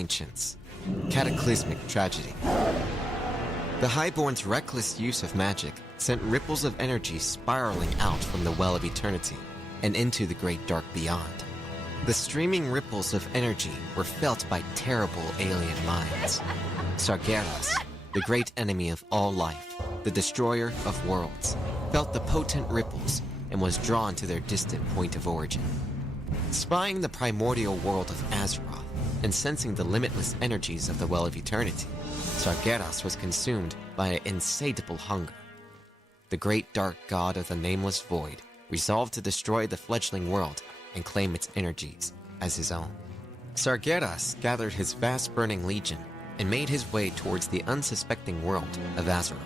ancients. Cataclysmic tragedy. The Highborn's reckless use of magic sent ripples of energy spiraling out from the Well of Eternity and into the Great Dark Beyond. The streaming ripples of energy were felt by terrible alien minds. Sargeras, the great enemy of all life, the destroyer of worlds, felt the potent ripples and was drawn to their distant point of origin. Spying the primordial world of Azeroth and sensing the limitless energies of the Well of Eternity, Sargeras was consumed by an insatiable hunger. The great dark god of the nameless void resolved to destroy the fledgling world and claim its energies as his own. Sargeras gathered his vast burning legion and made his way towards the unsuspecting world of Azeroth.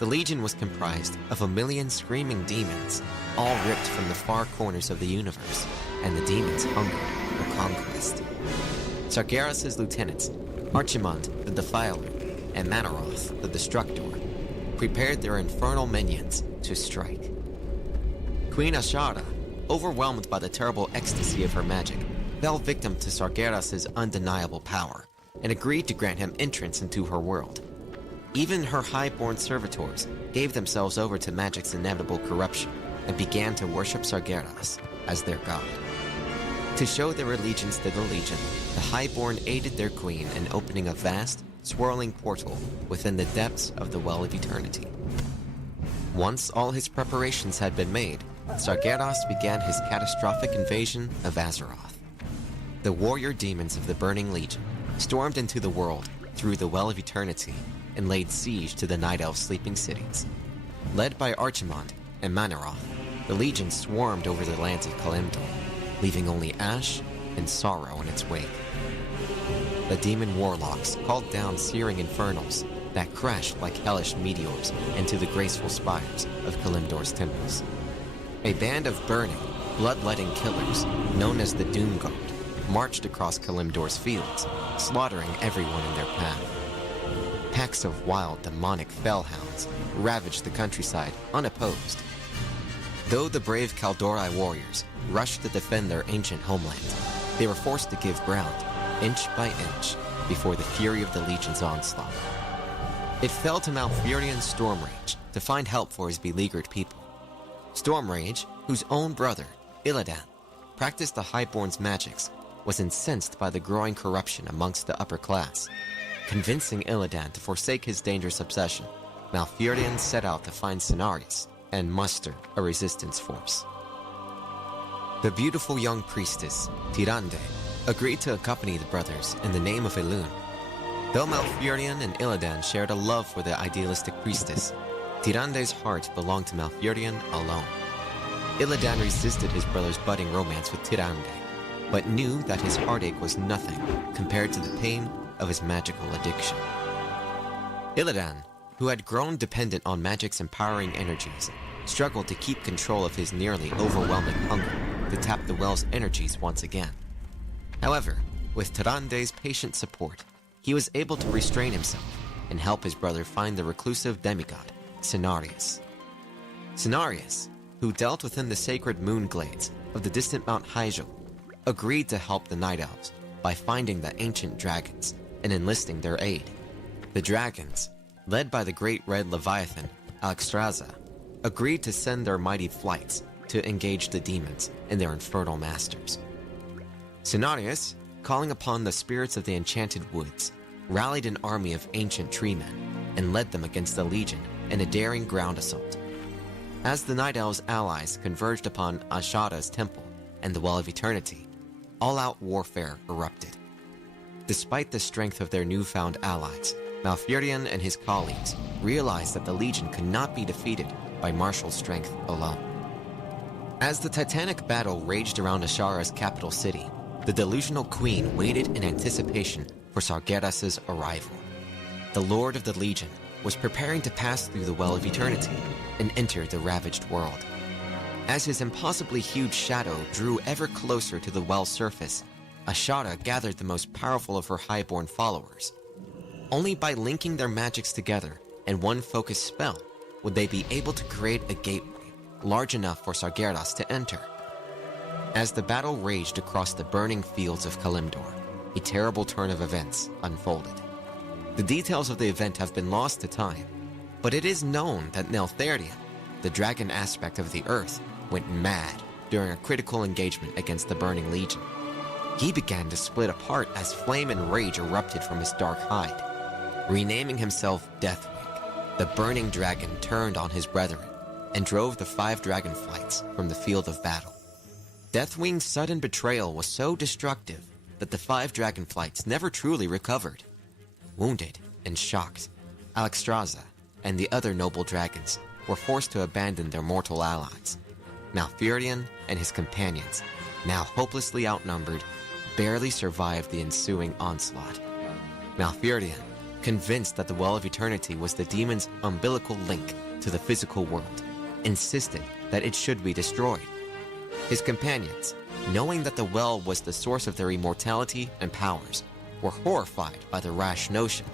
The legion was comprised of 1,000,000 screaming demons, all ripped from the far corners of the universe, and the demons hungered for conquest. Sargeras' lieutenants, Archimond the Defiler and Manaroth the Destructor, prepared their infernal minions to strike. Queen Ashara, overwhelmed by the terrible ecstasy of her magic, fell victim to Sargeras' undeniable power and agreed to grant him entrance into her world. Even her highborn servitors gave themselves over to magic's inevitable corruption and began to worship Sargeras as their god. To show their allegiance to the Legion, the highborn aided their queen in opening a vast, swirling portal within the depths of the Well of Eternity. Once all his preparations had been made, Sargeras began his catastrophic invasion of Azeroth. The warrior demons of the Burning Legion stormed into the world through the Well of Eternity and laid siege to the Night Elf sleeping cities. Led by Archimond and Manaroth, the Legion swarmed over the lands of Kalimdor, leaving only ash and sorrow in its wake. The demon warlocks called down searing infernals that crashed like hellish meteors into the graceful spires of Kalimdor's temples. A band of burning, bloodletting killers, known as the Doom Guard, marched across Kalimdor's fields, slaughtering everyone in their path. Packs of wild, demonic fellhounds ravaged the countryside unopposed. Though the brave Kaldori warriors rushed to defend their ancient homeland, they were forced to give ground, inch by inch, before the fury of the Legion's onslaught. It fell to Malfurion Stormrage to find help for his beleaguered people. Stormrage, whose own brother, Illidan, practiced the Highborn's magics, was incensed by the growing corruption amongst the upper class. Convincing Illidan to forsake his dangerous obsession, Malfurion set out to find Cenarius and muster a resistance force. The beautiful young priestess, Tyrande, agreed to accompany the brothers in the name of Elune. Though Malfurion and Illidan shared a love for the idealistic priestess, Tyrande's heart belonged to Malfurion alone. Illidan resisted his brother's budding romance with Tyrande, but knew that his heartache was nothing compared to the pain of his magical addiction. Illidan, who had grown dependent on magic's empowering energies, struggled to keep control of his nearly overwhelming hunger to tap the well's energies once again. However, with Tyrande's patient support, he was able to restrain himself and help his brother find the reclusive demigod, Cenarius. Cenarius, who dealt within the sacred moon glades of the distant Mount Hyjal, agreed to help the Night Elves by finding the ancient dragons and enlisting their aid. The dragons, led by the great red Leviathan, Alexstrasza, agreed to send their mighty flights to engage the demons and their infernal masters. Cenarius, calling upon the spirits of the enchanted woods, rallied an army of ancient treemen and led them against the Legion in a daring ground assault. As the Night Elves' allies converged upon Ashada's temple and the Well of Eternity, all-out warfare erupted. Despite the strength of their newfound allies, Malfurion and his colleagues realized that the Legion could not be defeated by martial strength alone. As the titanic battle raged around Ashara's capital city, the delusional queen waited in anticipation for Sargeras' arrival. The Lord of the Legion was preparing to pass through the Well of Eternity and enter the ravaged world. As his impossibly huge shadow drew ever closer to the well's surface, Ashara gathered the most powerful of her highborn followers. Only by linking their magics together in one focused spell would they be able to create a gateway large enough for Sargeras to enter. As the battle raged across the burning fields of Kalimdor, a terrible turn of events unfolded. The details of the event have been lost to time, but it is known that Neltharion, the dragon aspect of the earth, went mad during a critical engagement against the Burning Legion. He began to split apart as flame and rage erupted from his dark hide. Renaming himself Deathwing, the burning dragon turned on his brethren and drove the 5 dragonflights from the field of battle. Deathwing's sudden betrayal was so destructive that the 5 dragonflights never truly recovered. Wounded and shocked, Alexstrasza and the other noble dragons were forced to abandon their mortal allies. Malfurion and his companions, now hopelessly outnumbered, barely survived the ensuing onslaught. Malfurion, convinced that the Well of Eternity was the demon's umbilical link to the physical world, insisted that it should be destroyed. His companions, knowing that the well was the source of their immortality and powers, were horrified by the rash notion.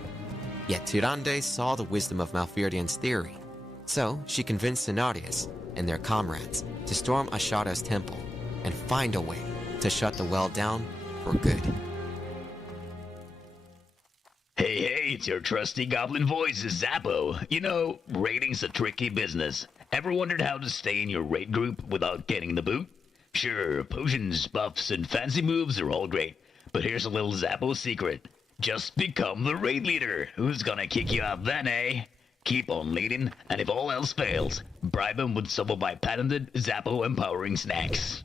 Yet Tyrande saw the wisdom of Malfurion's theory, so she convinced Cenarius and their comrades to storm Ashada's temple and find a way to shut the well down for good. Hey, it's your trusty goblin voice, Zappo. You know, raiding's a tricky business. Ever wondered how to stay in your raid group without getting the boot? Sure, potions, buffs, and fancy moves are all great, but here's a little Zappo secret. Just become the raid leader. Who's gonna kick you out then, eh? Keep on leading, and if all else fails, bribe him with some of my patented Zappo empowering snacks.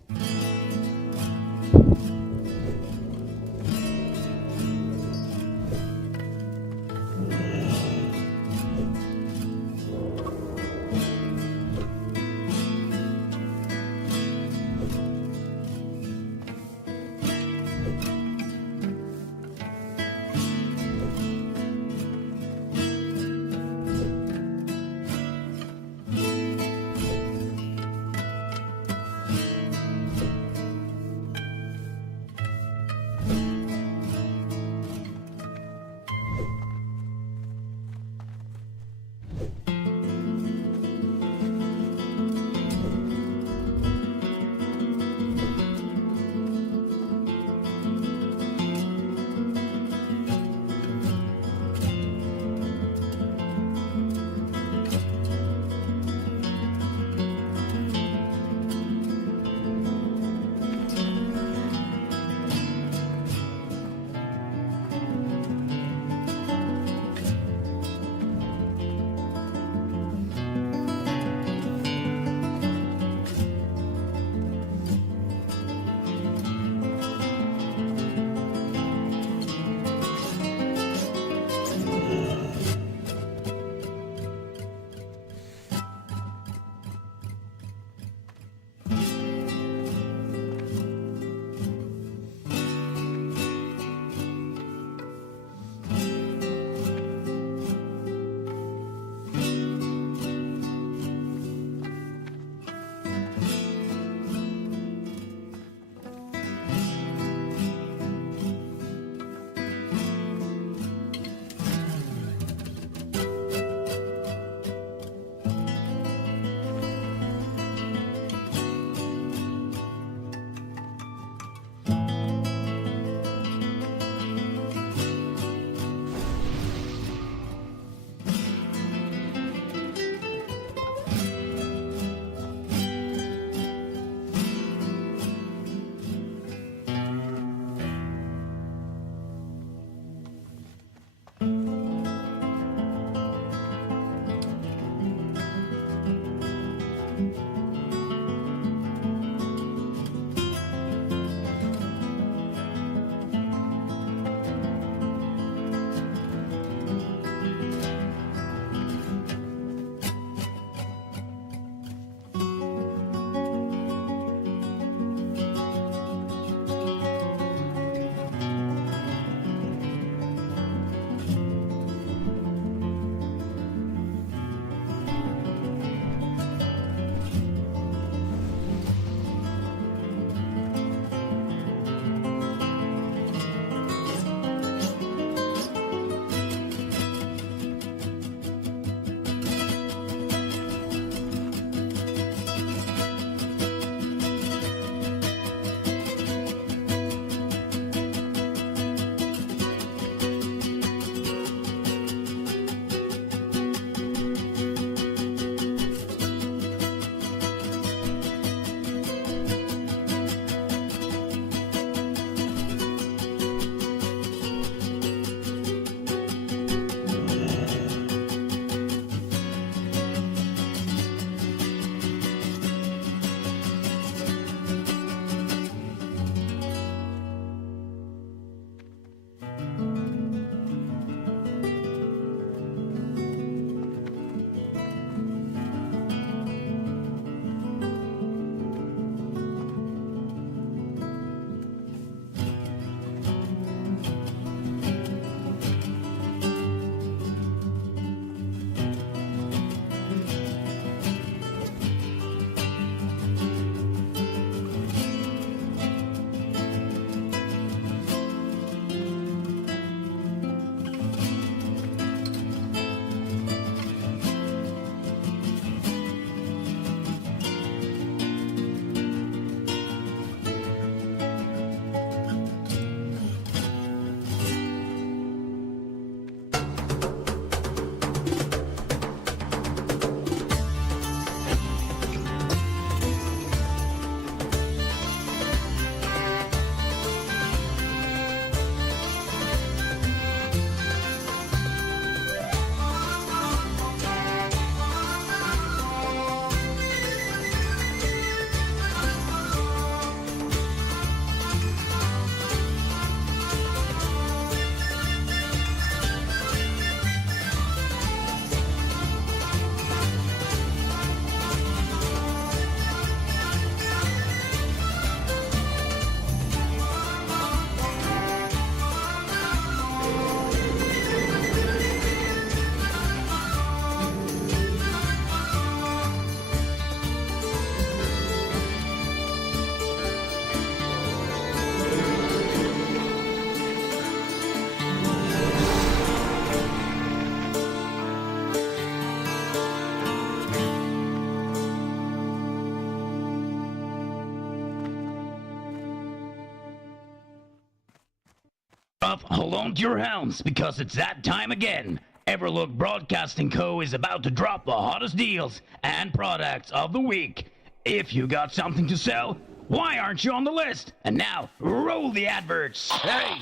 enough, hold on to your helms because it's that time again. Everlook Broadcasting Co. is about to drop the hottest deals and products of the week. If you got something to sell, why aren't you on the list? And now, roll the adverts. Hey,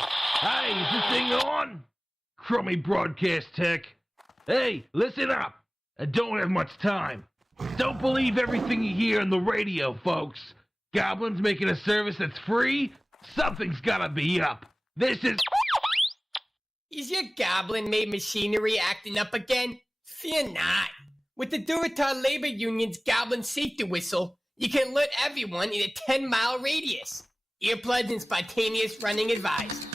is this thing on? Crummy broadcast tech. Hey, listen up. I don't have much time. Don't believe everything you hear on the radio, folks. Goblins making a service that's free? Something's gotta be up. This is... Is your goblin-made machinery acting up again? Fear not. With the Duratar Labor Union's Goblin Safety Whistle, you can alert everyone in a 10-mile radius. Earplugs and spontaneous running advised.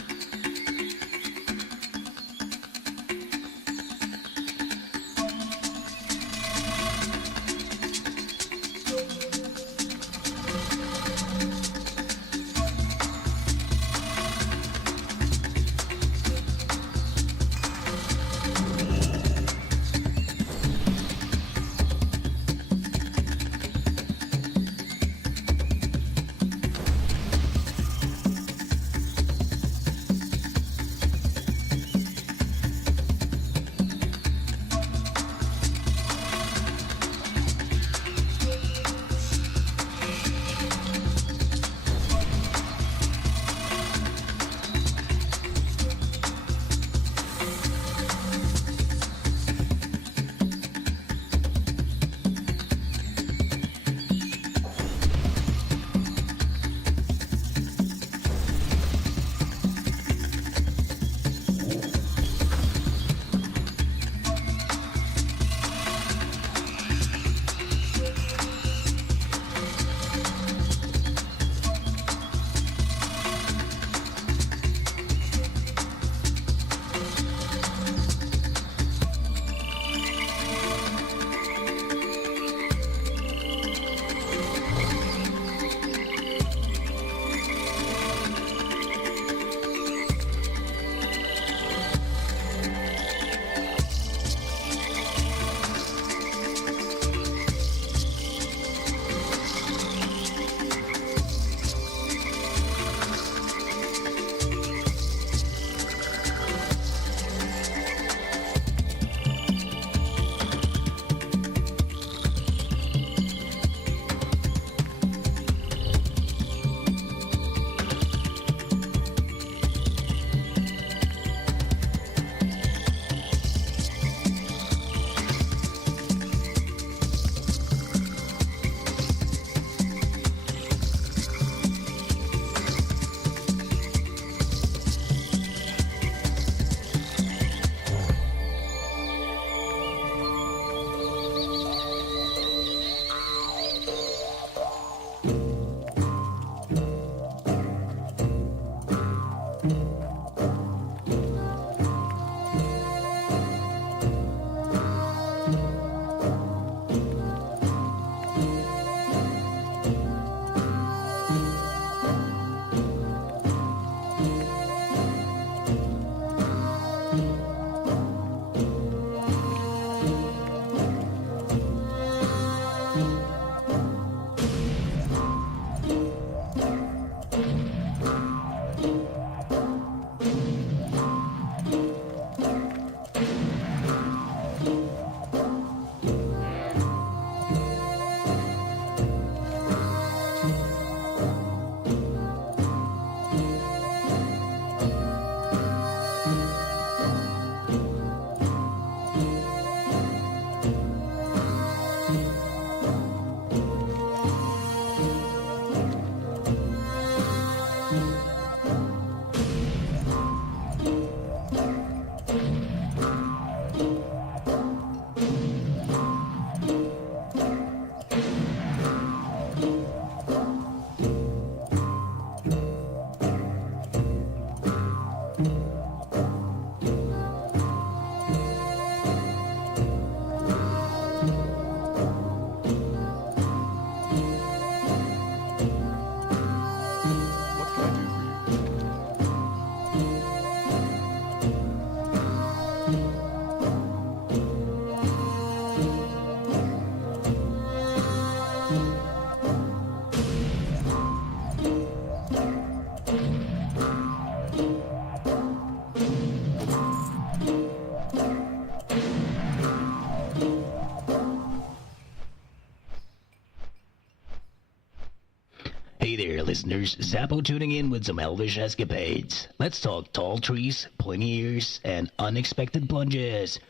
listeners, Zappo tuning in with some elvish escapades. Let's talk tall trees, pointy ears, and unexpected plunges.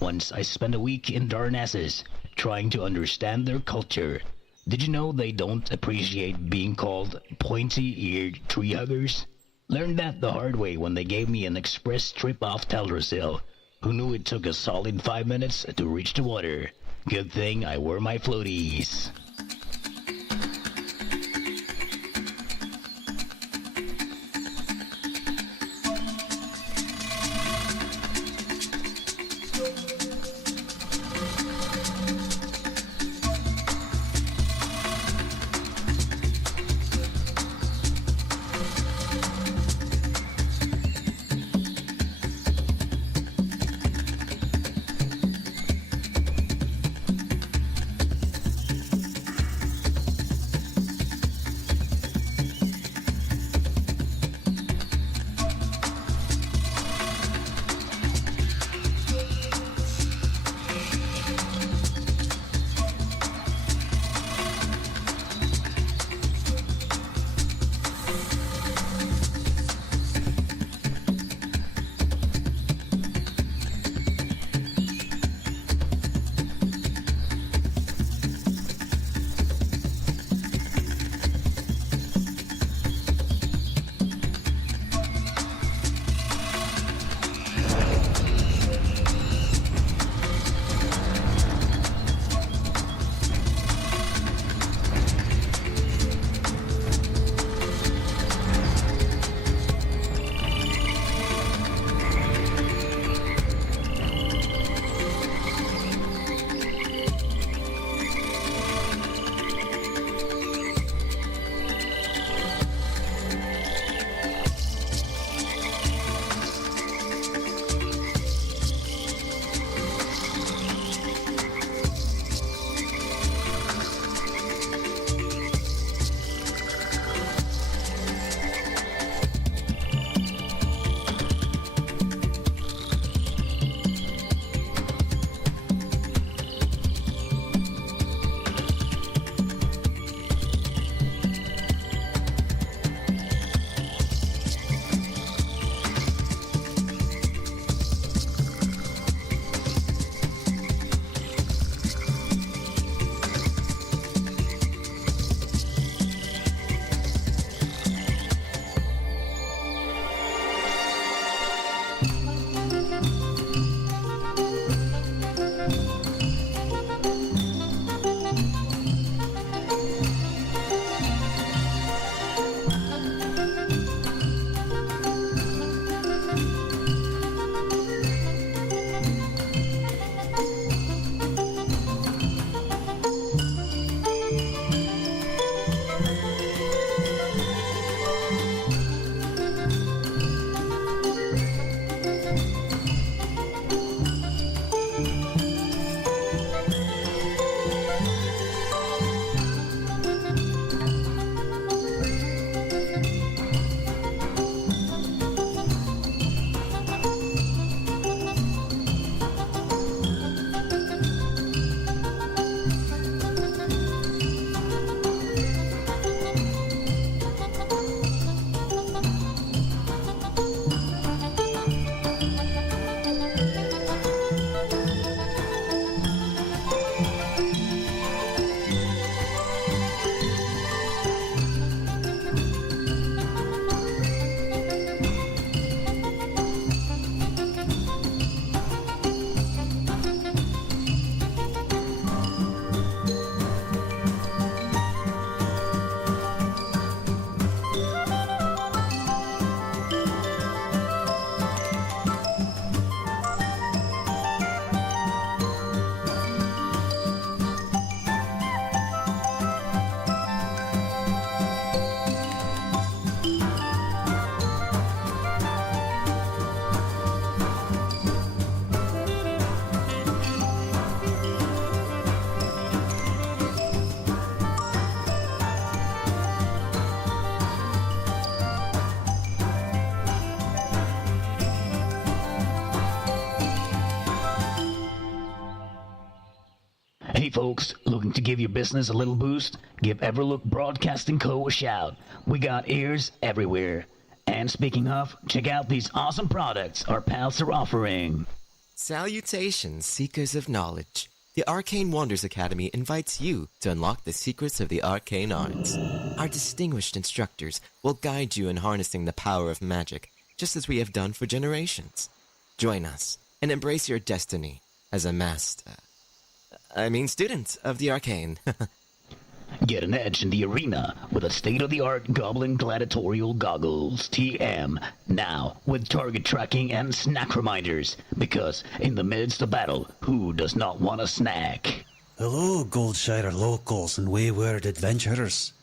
Once I spent a week in Darnassus, trying to understand their culture. Did you know they don't appreciate being called pointy-eared tree huggers? Learned that the hard way when they gave me an express trip off Teldrassil. Who knew it took a solid 5 minutes to reach the water? Good thing I wore my floaties. Hey folks, looking to give your business a little boost? Give Everlook Broadcasting Co. a shout. We got ears everywhere. And speaking of, check out these awesome products our pals are offering. Salutations, seekers of knowledge. The Arcane Wonders Academy invites you to unlock the secrets of the arcane arts. Our distinguished instructors will guide you in harnessing the power of magic, just as we have done for generations. Join us and embrace your destiny as a student of the arcane. Get an edge in the arena with a state-of-the-art Goblin Gladiatorial Goggles TM. Now, with target tracking and snack reminders. Because in the midst of battle, who does not want a snack? Hello, Goldshire locals and wayward adventurers.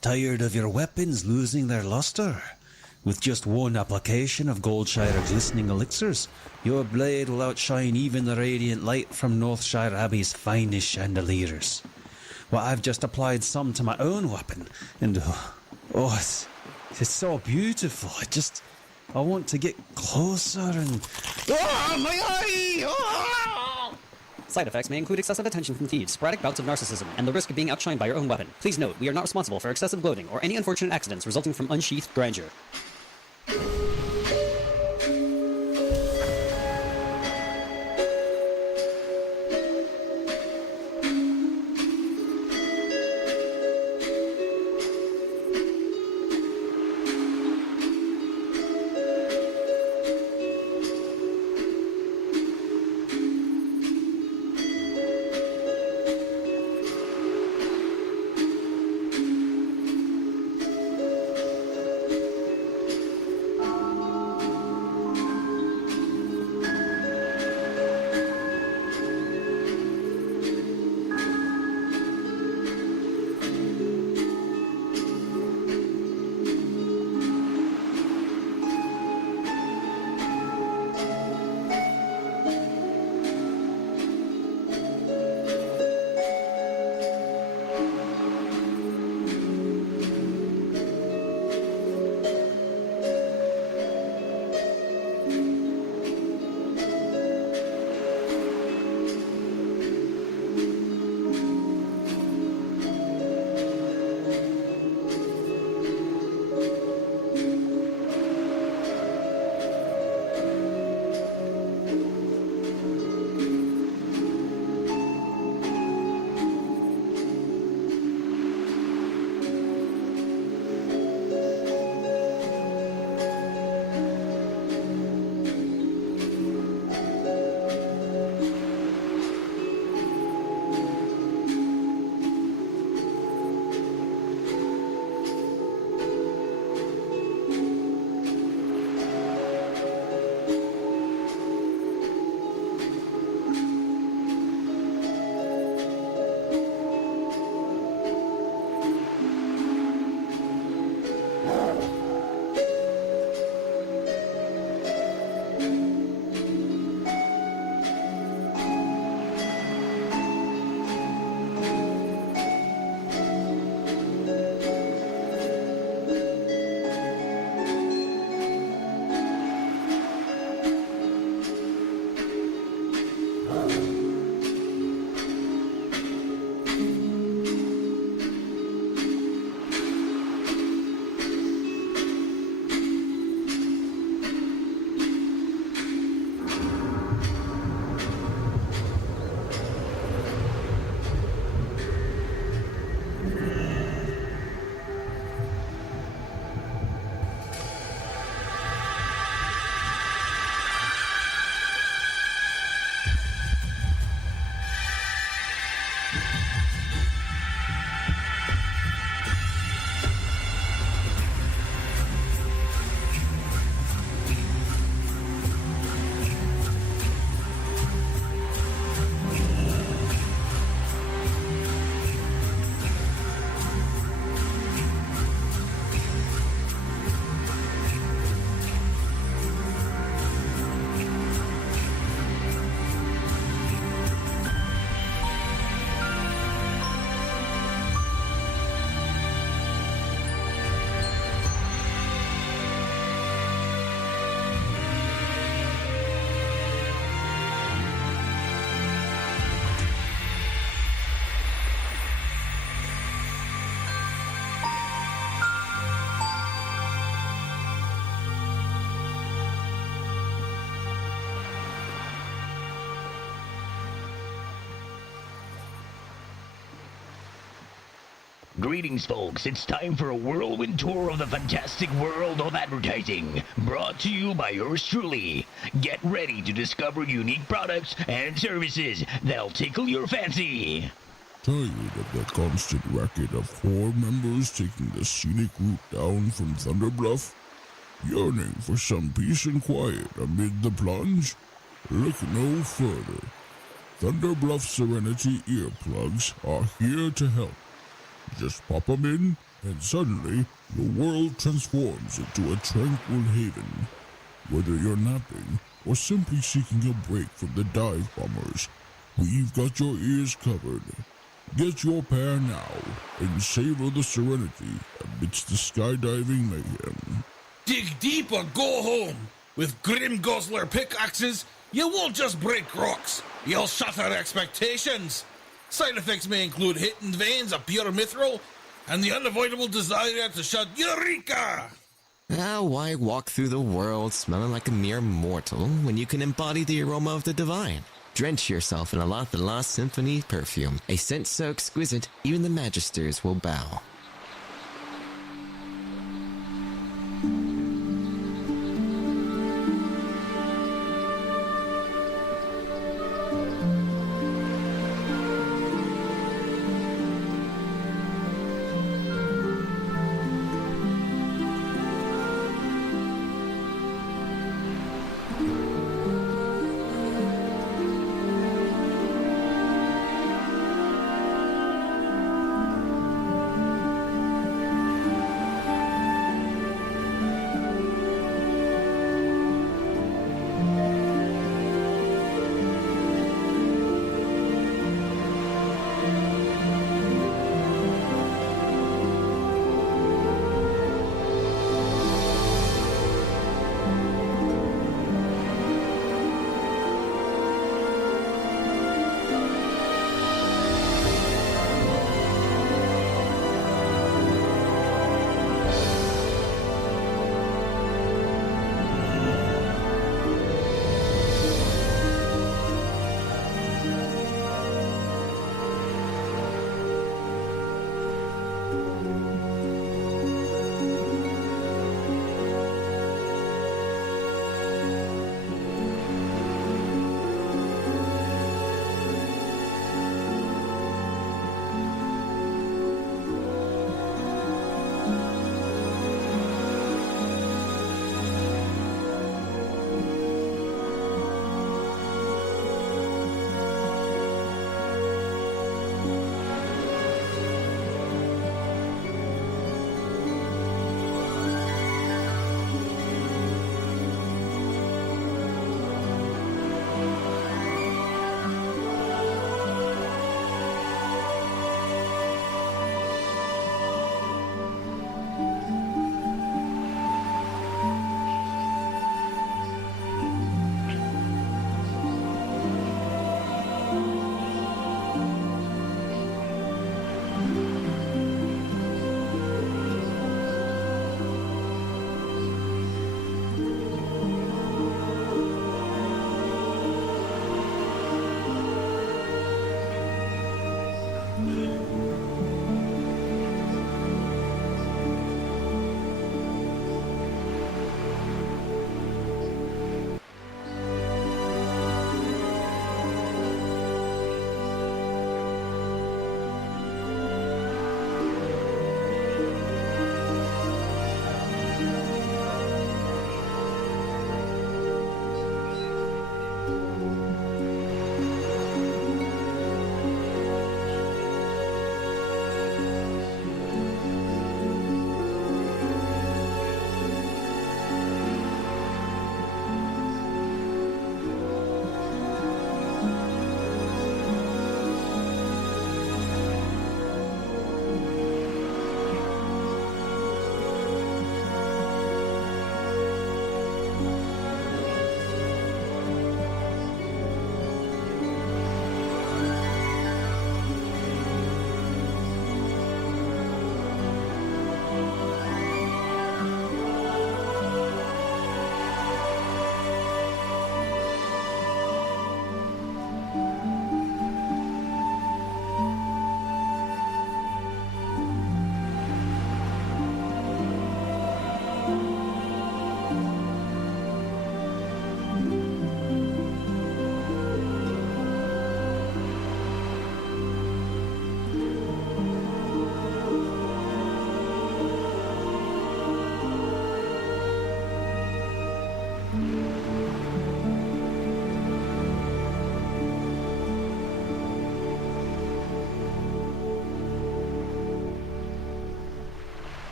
Tired of your weapons losing their luster? With just one application of Goldshire glistening elixirs, your blade will outshine even the radiant light from Northshire Abbey's finest chandeliers. Well, I've just applied some to my own weapon, and it's so beautiful. I want to get closer and... Ah, my eye! Ah! Side effects may include excessive attention from thieves, sporadic bouts of narcissism, and the risk of being outshined by your own weapon. Please note, we are not responsible for excessive gloating or any unfortunate accidents resulting from unsheathed grandeur. Greetings, folks. It's time for a whirlwind tour of the fantastic world of advertising, brought to you by yours truly. Get ready to discover unique products and services that'll tickle your fancy. Tired of the constant racket of 4 members taking the scenic route down from Thunder Bluff? Yearning for some peace and quiet amid the plunge? Look no further. Thunder Bluff Serenity earplugs are here to help. Just pop them in, and suddenly, your world transforms into a tranquil haven. Whether you're napping, or simply seeking a break from the dive bombers, we've got your ears covered. Get your pair now, and savor the serenity amidst the skydiving mayhem. Dig deep or go home. With Grim Guzzler pickaxes, you won't just break rocks, you'll shatter expectations. Side effects may include hitting veins of pure mithril and the unavoidable desire to shout Eureka! Why walk through the world smelling like a mere mortal when you can embody the aroma of the divine? Drench yourself in a the Lost Symphony perfume, a scent so exquisite even the magisters will bow.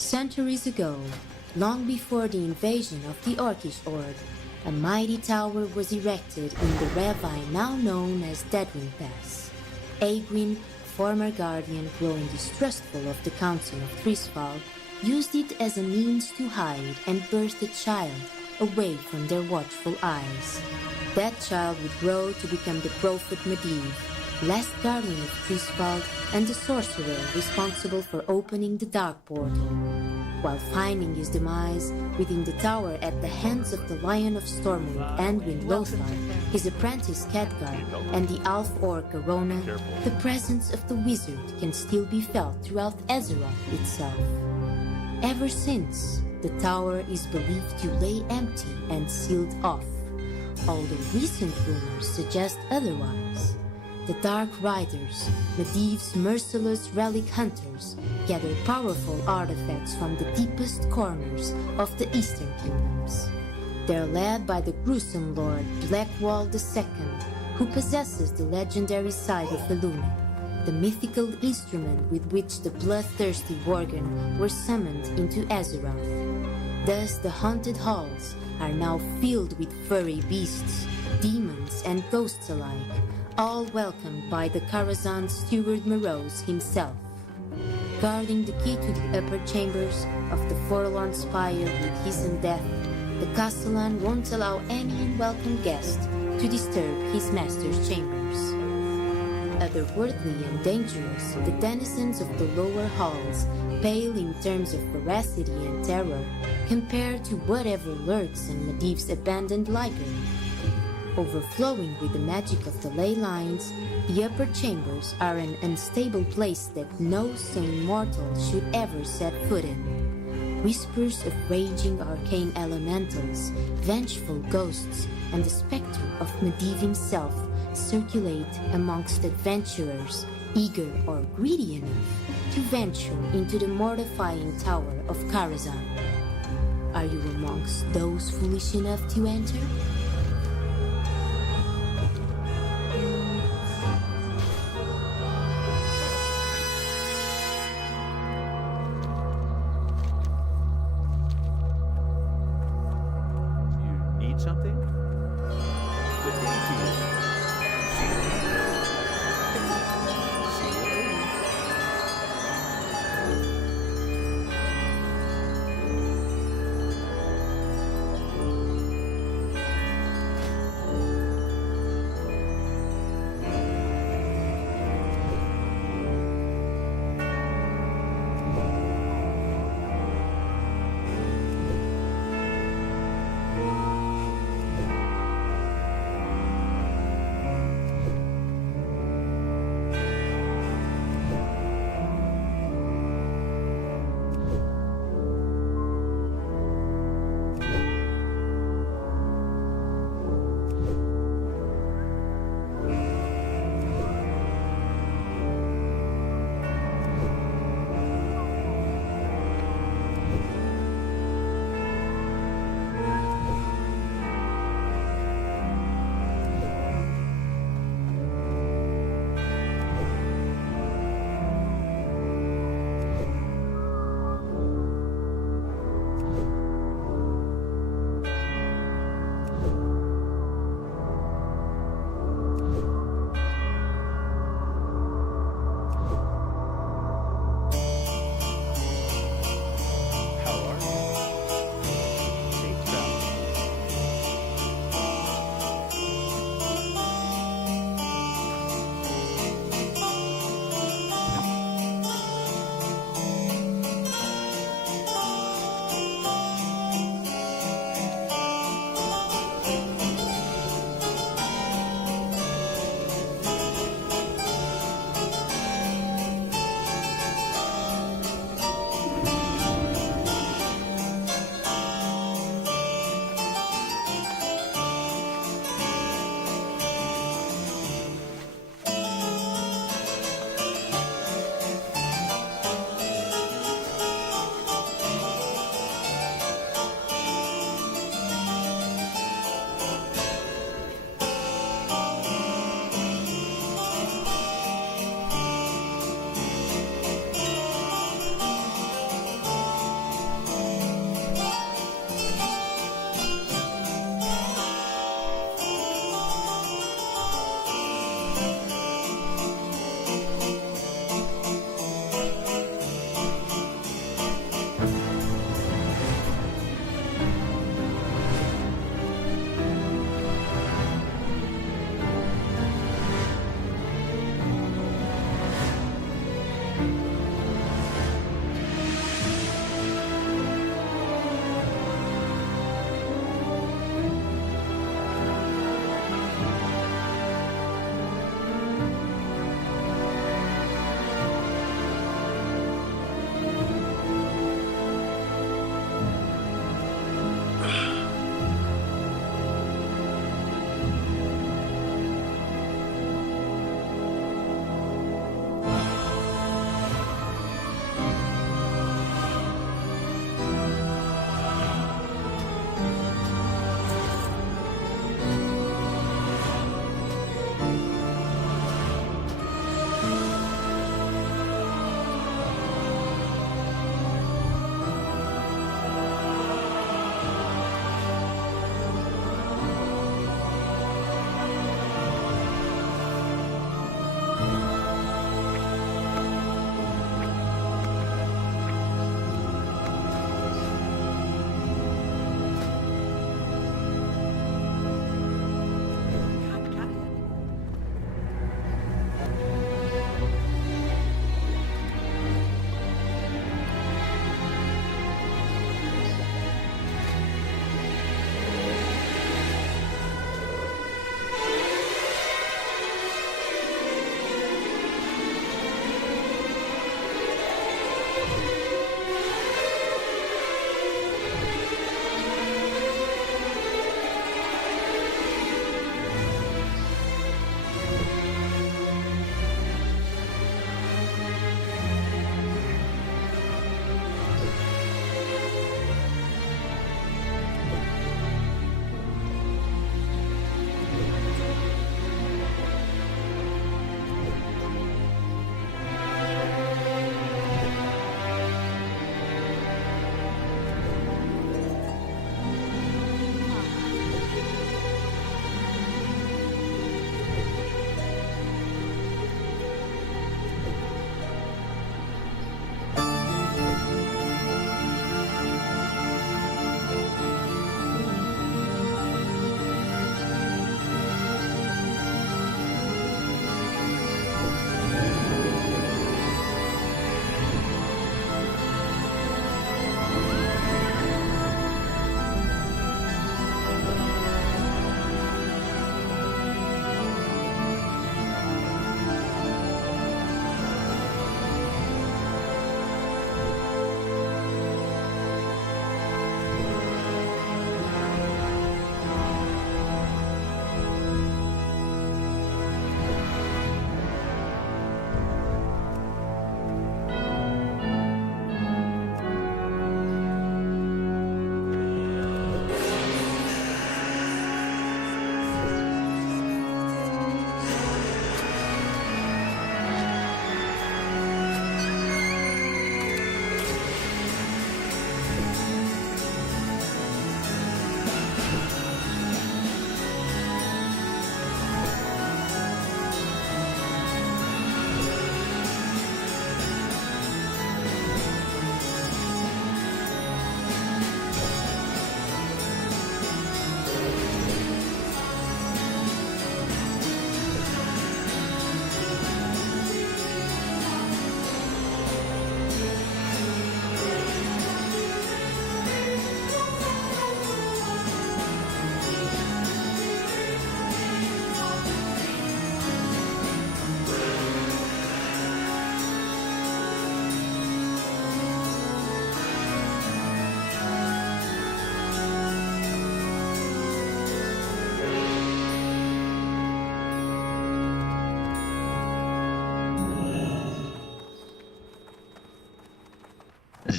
Centuries ago, long before the invasion of the Orcish Horde, a mighty tower was erected in the ravine now known as Deadwind Pass. Aegwin, former guardian growing distrustful of the Council of Trisfal, used it as a means to hide and birth a child away from their watchful eyes. That child would grow to become the Prophet Medivh, last guardian of Trisfal and the sorcerer responsible for opening the Dark Portal. While finding his demise within the tower at the hands of the Lion of Stormwind Anduin Lothar, his apprentice Khadgar, and the Alf-Orc Arona, the presence of the wizard can still be felt throughout Azeroth itself. Ever since, the tower is believed to lay empty and sealed off, although recent rumors suggest otherwise. The Dark Riders, Medivh's merciless relic hunters, gather powerful artifacts from the deepest corners of the Eastern Kingdoms. They're led by the gruesome Lord Blackwall II, who possesses the legendary Scythe of Eluna, the mythical instrument with which the bloodthirsty Worgen were summoned into Azeroth. Thus the haunted halls are now filled with furry beasts, demons and ghosts alike, all welcomed by the Karazhan steward Morose himself. Guarding the key to the upper chambers of the Forlorn Spire with his death, the Castellan won't allow any unwelcome guest to disturb his master's chambers. Otherworldly and dangerous, the denizens of the lower halls pale in terms of veracity and terror compared to whatever lurks in Medivh's abandoned library. Overflowing with the magic of the ley lines, the upper chambers are an unstable place that no sane mortal should ever set foot in. Whispers of raging arcane elementals, vengeful ghosts, and the specter of Medivh himself circulate amongst adventurers eager or greedy enough to venture into the mortifying tower of Karazhan. Are you amongst those foolish enough to enter? You need something? Good day to you. See you later. See you later.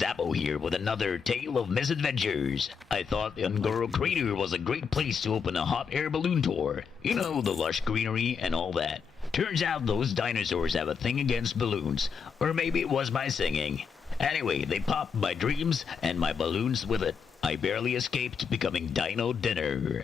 Zappo here with another tale of misadventures. I thought the Ungoro Crater was a great place to open a hot air balloon tour. You know, the lush greenery and all that. Turns out those dinosaurs have a thing against balloons. Or maybe it was my singing. Anyway, they popped my dreams and my balloons with it. I barely escaped becoming Dino Dinner.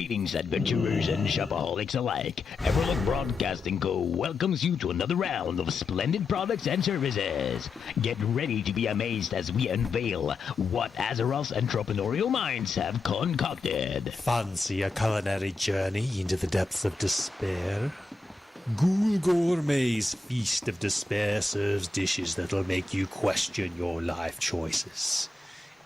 Greetings, adventurers and shopaholics alike. Everlook Broadcasting Co. welcomes you to another round of splendid products and services. Get ready to be amazed as we unveil what Azeroth's entrepreneurial minds have concocted. Fancy a culinary journey into the depths of despair? Ghoul Gourmet's Feast of Despair serves dishes that'll make you question your life choices.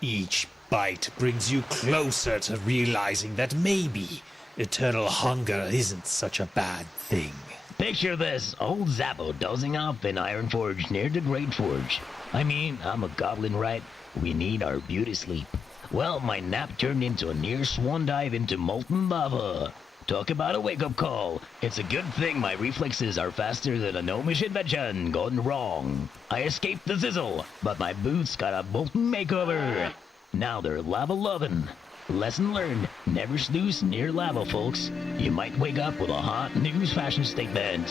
Each bite brings you closer to realizing that maybe eternal hunger isn't such a bad thing. Picture this, old Zappo dozing off in Ironforge near the Great Forge. I mean, I'm a goblin, right? We need our beauty sleep. Well, my nap turned into a near swan dive into molten lava. Talk about a wake-up call. It's a good thing my reflexes are faster than a gnomish invention gone wrong. I escaped the sizzle, but my boots got a molten makeover. Now they're lava-loving. Lesson learned, never snooze near lava, folks. You might wake up with a hot news fashion statement.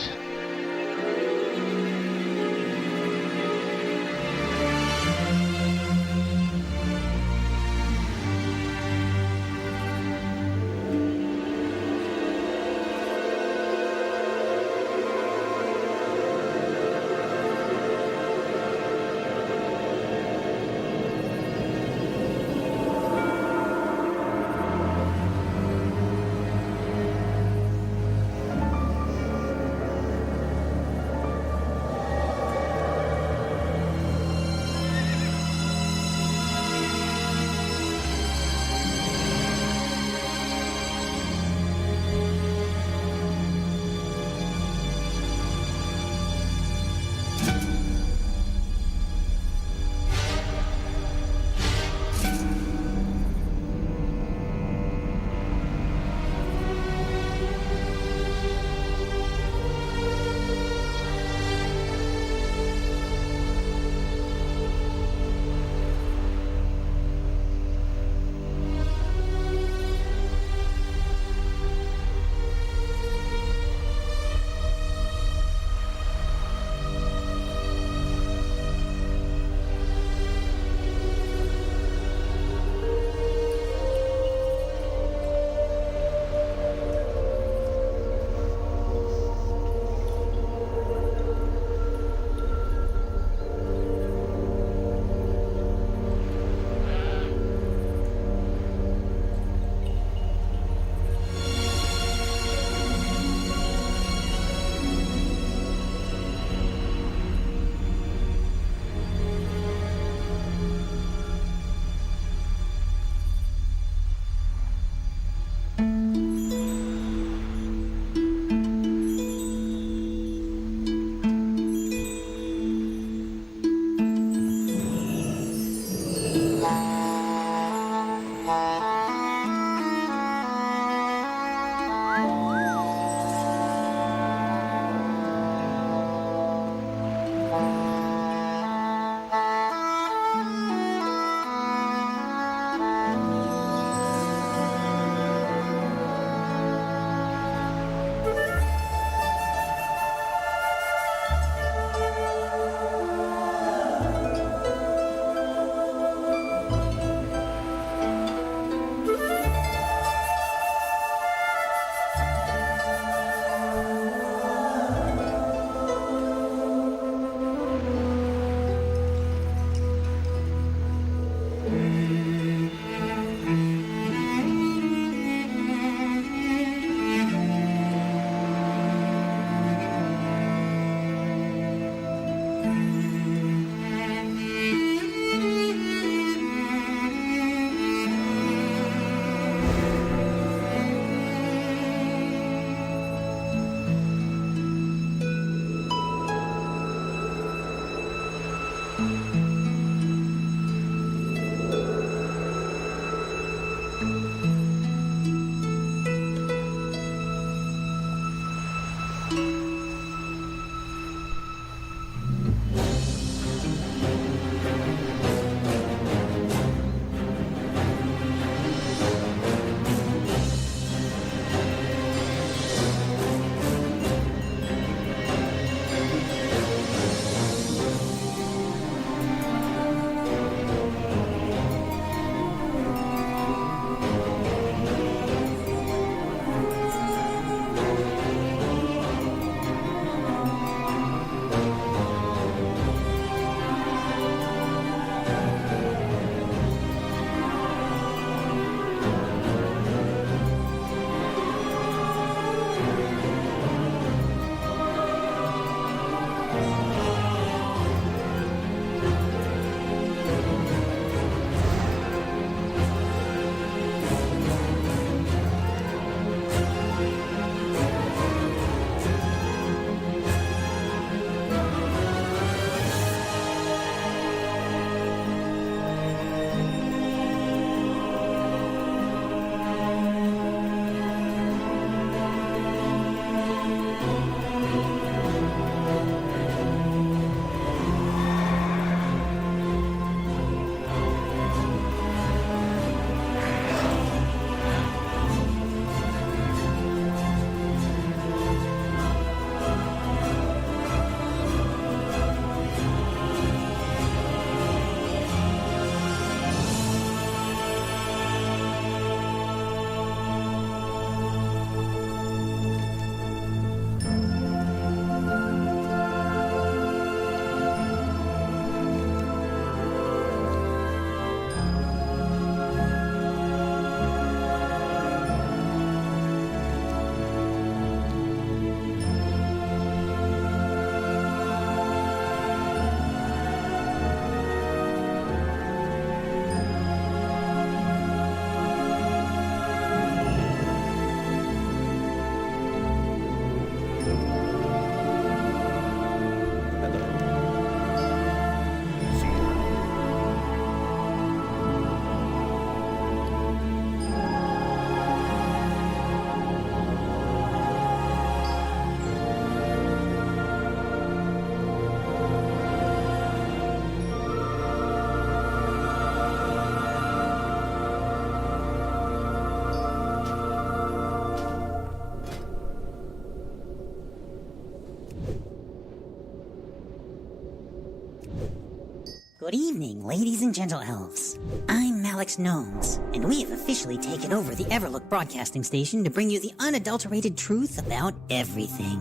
Good evening, ladies and gentle elves. I'm Malix Gnomes, and we have officially taken over the Everlook broadcasting station to bring you the unadulterated truth about everything.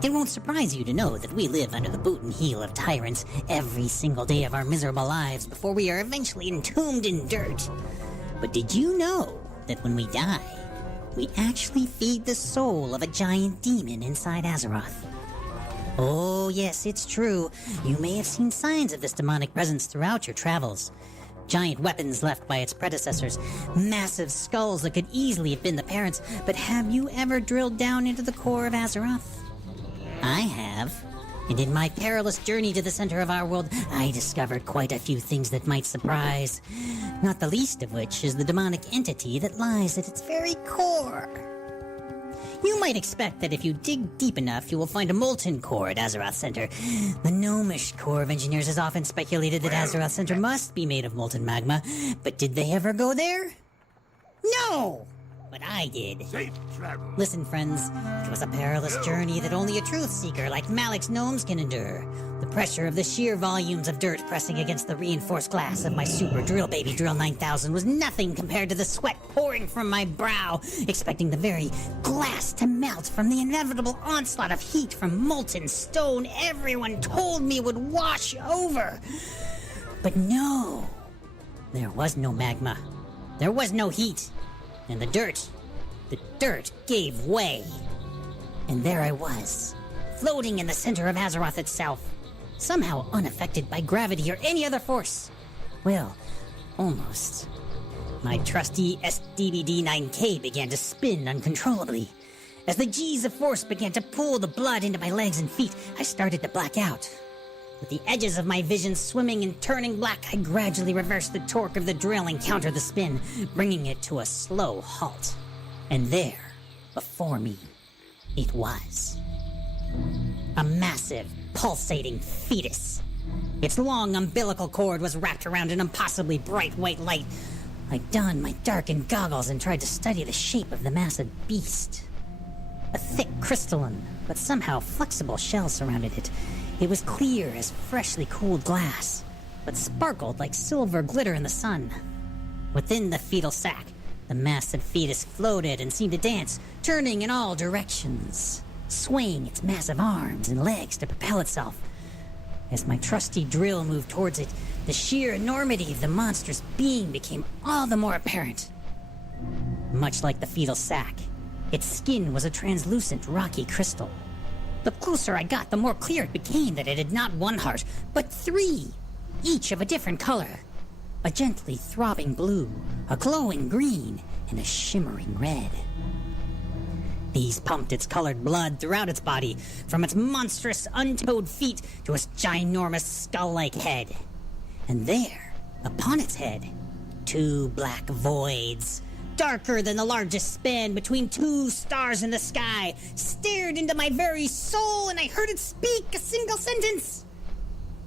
It won't surprise you to know that we live under the boot and heel of tyrants every single day of our miserable lives before we are eventually entombed in dirt. But did you know that when we die, we actually feed the soul of a giant demon inside Azeroth? Oh, yes, it's true. You may have seen signs of this demonic presence throughout your travels. Giant weapons left by its predecessors, massive skulls that could easily have been the parents, but have you ever drilled down into the core of Azeroth? I have. And in my perilous journey to the center of our world, I discovered quite a few things that might surprise. Not the least of which is the demonic entity that lies at its very core. You might expect that if you dig deep enough, you will find a molten core at Azeroth Center. The Gnomish Corps of Engineers has often speculated that Azeroth Center must be made of molten magma, but did they ever go there? No! But I did. Safe travel. Listen, friends, it was a perilous journey that only a truth seeker like Malix Gnomes can endure. The pressure of the sheer volumes of dirt pressing against the reinforced glass of my super drill baby Drill 9000 was nothing compared to the sweat pouring from my brow, expecting the very glass to melt from the inevitable onslaught of heat from molten stone everyone told me would wash over. But no, there was no magma. There was no heat. And the dirt gave way. And there I was, floating in the center of Azeroth itself, somehow unaffected by gravity or any other force. Well, almost. My trusty SDBD-9K began to spin uncontrollably. As the G's of force began to pull the blood into my legs and feet, I started to black out. With the edges of my vision swimming and turning black, I gradually reversed the torque of the drill and countered the spin, bringing it to a slow halt. And there, before me, it was. A massive, pulsating fetus. Its long umbilical cord was wrapped around an impossibly bright white light. I donned my darkened goggles and tried to study the shape of the massive beast. A thick crystalline, but somehow flexible shell surrounded it. It was clear as freshly cooled glass, but sparkled like silver glitter in the sun. Within the fetal sac, the massive fetus floated and seemed to dance, turning in all directions, swaying its massive arms and legs to propel itself. As my trusty drill moved towards it, the sheer enormity of the monstrous being became all the more apparent. Much like the fetal sac, its skin was a translucent, rocky crystal. The closer I got, the more clear it became that it had not one heart, but three, each of a different color. A gently throbbing blue, a glowing green, and a shimmering red. These pumped its colored blood throughout its body, from its monstrous, untoed feet to its ginormous skull-like head. And there, upon its head, two black voids, darker than the largest span between two stars in the sky, stared into my very soul, and I heard it speak a single sentence.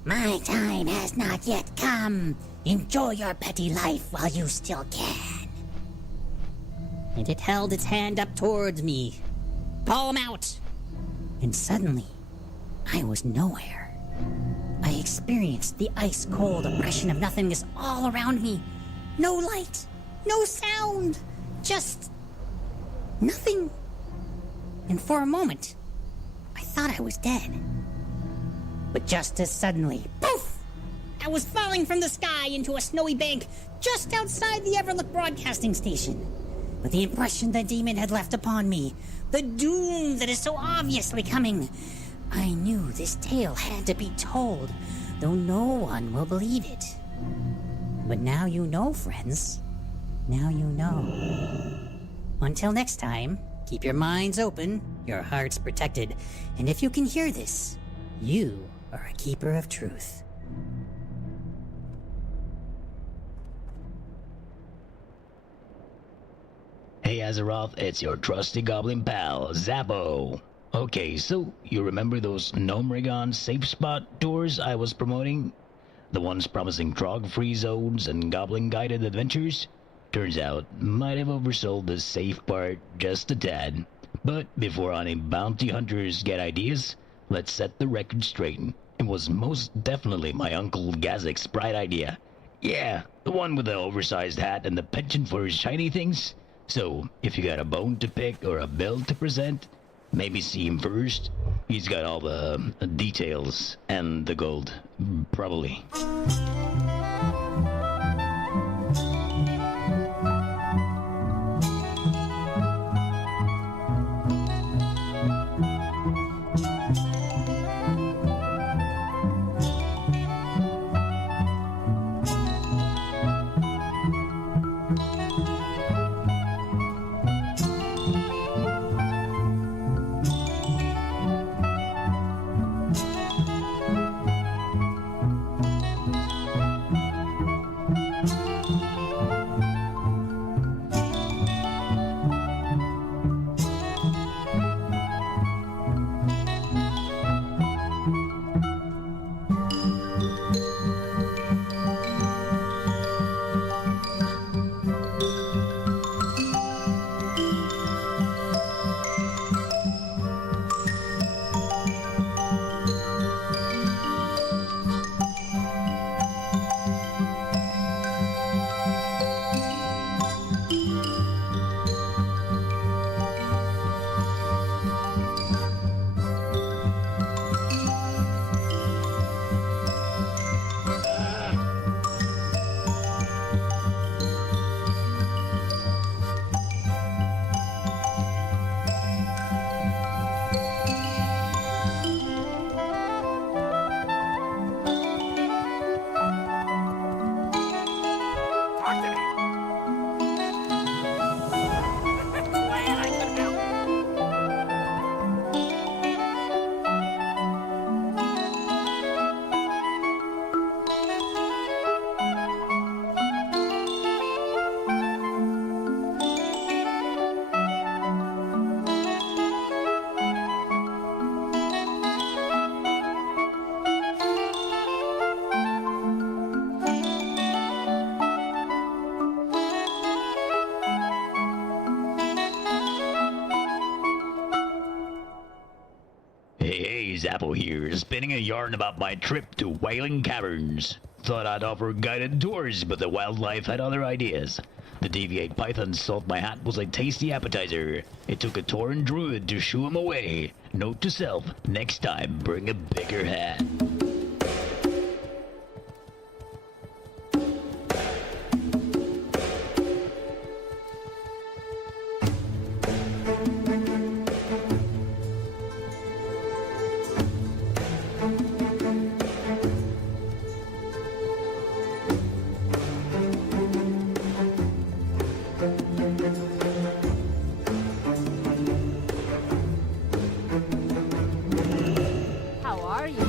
My time has not yet come. Enjoy your petty life while you still can. And it held its hand up towards me. Palm out. And suddenly, I was nowhere. I experienced the ice-cold oppression of nothingness all around me. No light. No sound, just nothing. And for a moment, I thought I was dead. But just as suddenly, poof! I was falling from the sky into a snowy bank just outside the Everlook broadcasting station. With the impression the demon had left upon me, the doom that is so obviously coming, I knew this tale had to be told, though no one will believe it. But now you know, friends. Now you know. Until next time, keep your minds open, your hearts protected, and if you can hear this, you are a keeper of truth. Hey Azeroth, it's your trusty goblin pal, Zappo. Okay, so you remember those Gnomrigon safe spot tours I was promoting? The ones promising trog-free zones and goblin-guided adventures? Turns out, might have oversold the safe part just a tad. But before any bounty hunters get ideas, let's set the record straight. It was most definitely my Uncle Gazik's bright idea. Yeah, the one with the oversized hat and the penchant for shiny things. So, if you got a bone to pick or a bill to present, maybe see him first. He's got all the details and the gold, probably. Hey, Zappo here, spinning a yarn about my trip to Wailing Caverns. Thought I'd offer guided tours, but the wildlife had other ideas. The deviate pythons thought my hat was a tasty appetizer. It took a Tauren druid to shoo him away. Note to self, next time bring a bigger hat. How are you?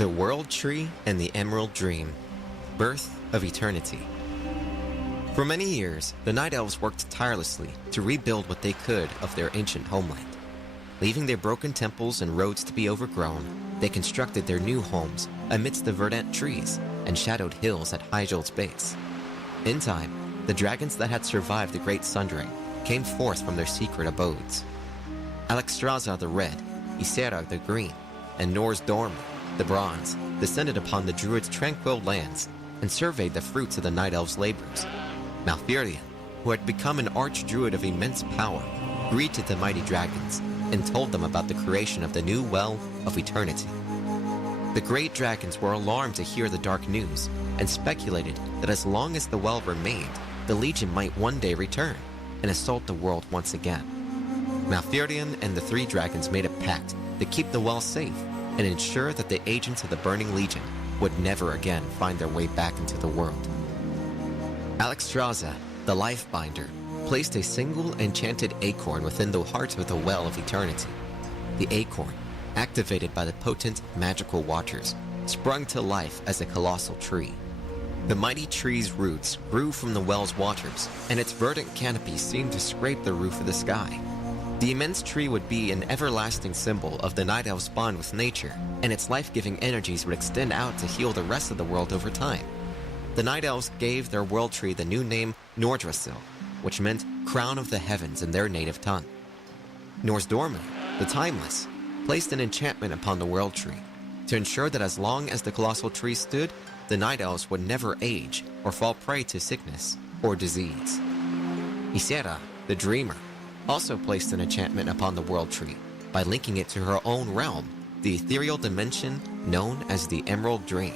The World Tree and the Emerald Dream, Birth of Eternity. For many years, the Night Elves worked tirelessly to rebuild what they could of their ancient homeland. Leaving their broken temples and roads to be overgrown, they constructed their new homes amidst the verdant trees and shadowed hills at Hyjol's base. In time, the dragons that had survived the Great Sundering came forth from their secret abodes. Alexstrasza the Red, Ysera the Green, and Nor's Dorm, the Bronze, descended upon the Druids' tranquil lands and surveyed the fruits of the Night Elves' labors. Malfurion, who had become an archdruid of immense power, greeted the mighty dragons and told them about the creation of the new Well of Eternity. The great dragons were alarmed to hear the dark news and speculated that as long as the well remained, the Legion might one day return and assault the world once again. Malfurion and the three dragons made a pact to keep the well safe and ensure that the agents of the Burning Legion would never again find their way back into the world. Alexstrasza, the Lifebinder, placed a single enchanted acorn within the heart of the Well of Eternity. The acorn, activated by the potent magical waters, sprung to life as a colossal tree. The mighty tree's roots grew from the well's waters, and its verdant canopy seemed to scrape the roof of the sky. The immense tree would be an everlasting symbol of the Night Elves' bond with nature, and its life-giving energies would extend out to heal the rest of the world over time. The Night Elves gave their world tree the new name Nordrassil, which meant crown of the heavens in their native tongue. Norsdormu, the Timeless, placed an enchantment upon the world tree to ensure that as long as the colossal tree stood, the Night Elves would never age or fall prey to sickness or disease. Ysera, the Dreamer, also placed an enchantment upon the world tree by linking it to her own realm, the ethereal dimension known as the Emerald Dream.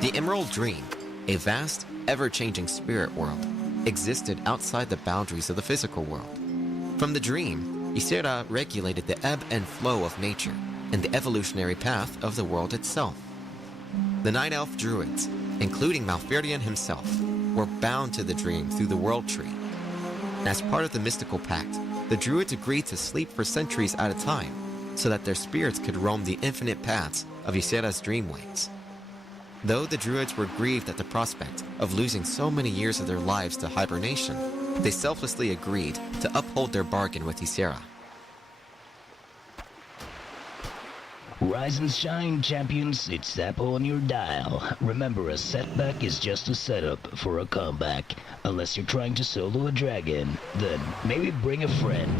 The Emerald Dream, a vast, ever-changing spirit world, existed outside the boundaries of the physical world. From the dream, Ysera regulated the ebb and flow of nature and the evolutionary path of the world itself. The Night Elf Druids, including Malfurion himself, were bound to the dream through the world tree. As part of the mystical pact, the Druids agreed to sleep for centuries at a time so that their spirits could roam the infinite paths of Ysera's dreamways. Though the Druids were grieved at the prospect of losing so many years of their lives to hibernation, they selflessly agreed to uphold their bargain with Ysera. Rise and shine, champions. It's Zappo on your dial. Remember, a setback is just a setup for a comeback. Unless you're trying to solo a dragon, then maybe bring a friend.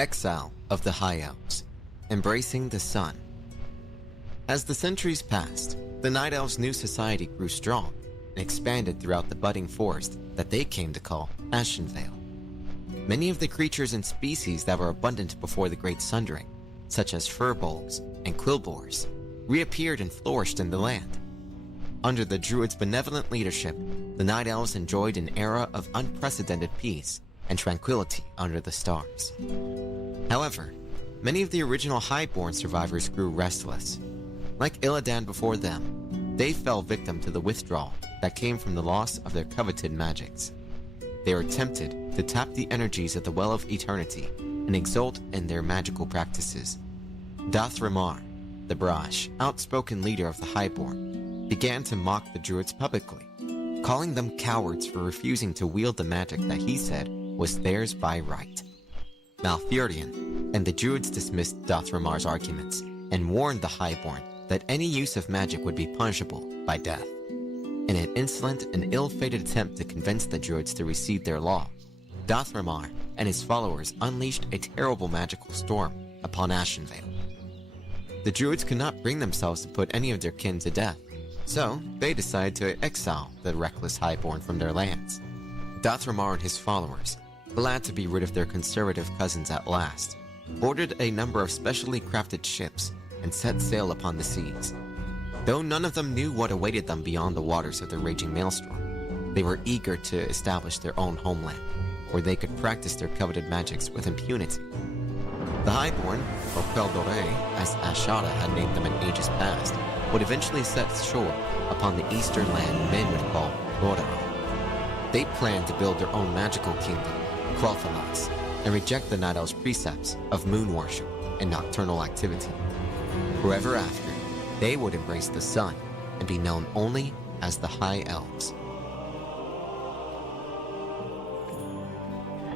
Exile of the High Elves, embracing the sun. As the centuries passed, the Night Elves' new society grew strong and expanded throughout the budding forest that they came to call Ashenvale. Many of the creatures and species that were abundant before the Great Sundering, such as furbolgs and quillboars, reappeared and flourished in the land. Under the Druids' benevolent leadership, the Night Elves enjoyed an era of unprecedented peace and tranquility under the stars. However, many of the original Highborn survivors grew restless. Like Illidan before them, they fell victim to the withdrawal that came from the loss of their coveted magics. They were tempted to tap the energies of the Well of Eternity and exult in their magical practices. Dathramar, the brash, outspoken leader of the Highborn, began to mock the Druids publicly, calling them cowards for refusing to wield the magic that he said was theirs by right. Malfurion and the Druids dismissed Dathramar's arguments and warned the Highborn that any use of magic would be punishable by death. In an insolent and ill-fated attempt to convince the Druids to recede their law, Dathramar and his followers unleashed a terrible magical storm upon Ashenvale. The Druids could not bring themselves to put any of their kin to death, so they decided to exile the reckless Highborn from their lands. Dathramar and his followers, glad to be rid of their conservative cousins at last, boarded a number of specially crafted ships and set sail upon the seas. Though none of them knew what awaited them beyond the waters of the raging maelstrom, they were eager to establish their own homeland, where they could practice their coveted magics with impunity. The Highborn, or Peldore, as Ashada had named them in ages past, would eventually set shore upon the eastern land men would call Rodaron. They planned to build their own magical kingdom, Quel'Thalas, and reject the Night Elves' precepts of moon worship and nocturnal activity. Forever after, they would embrace the sun and be known only as the High Elves.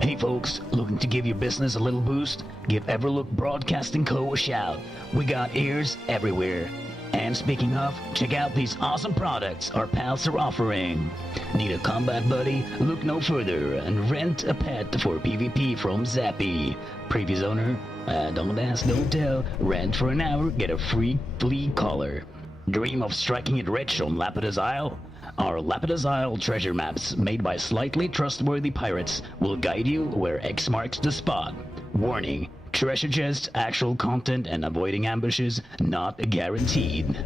Hey folks, looking to give your business a little boost? Give Everlook Broadcasting Co. a shout. We got ears everywhere. And speaking of, check out these awesome products our pals are offering. Need a combat buddy? Look no further and rent a pet for PvP from Zappy. Previous owner? Don't ask, don't tell. Rent for an hour, get a free flea collar. Dream of striking it rich on Lapidus Isle? Our Lapidus Isle treasure maps, made by slightly trustworthy pirates, will guide you where X marks the spot. Warning, treasure chests, actual content, and avoiding ambushes not guaranteed.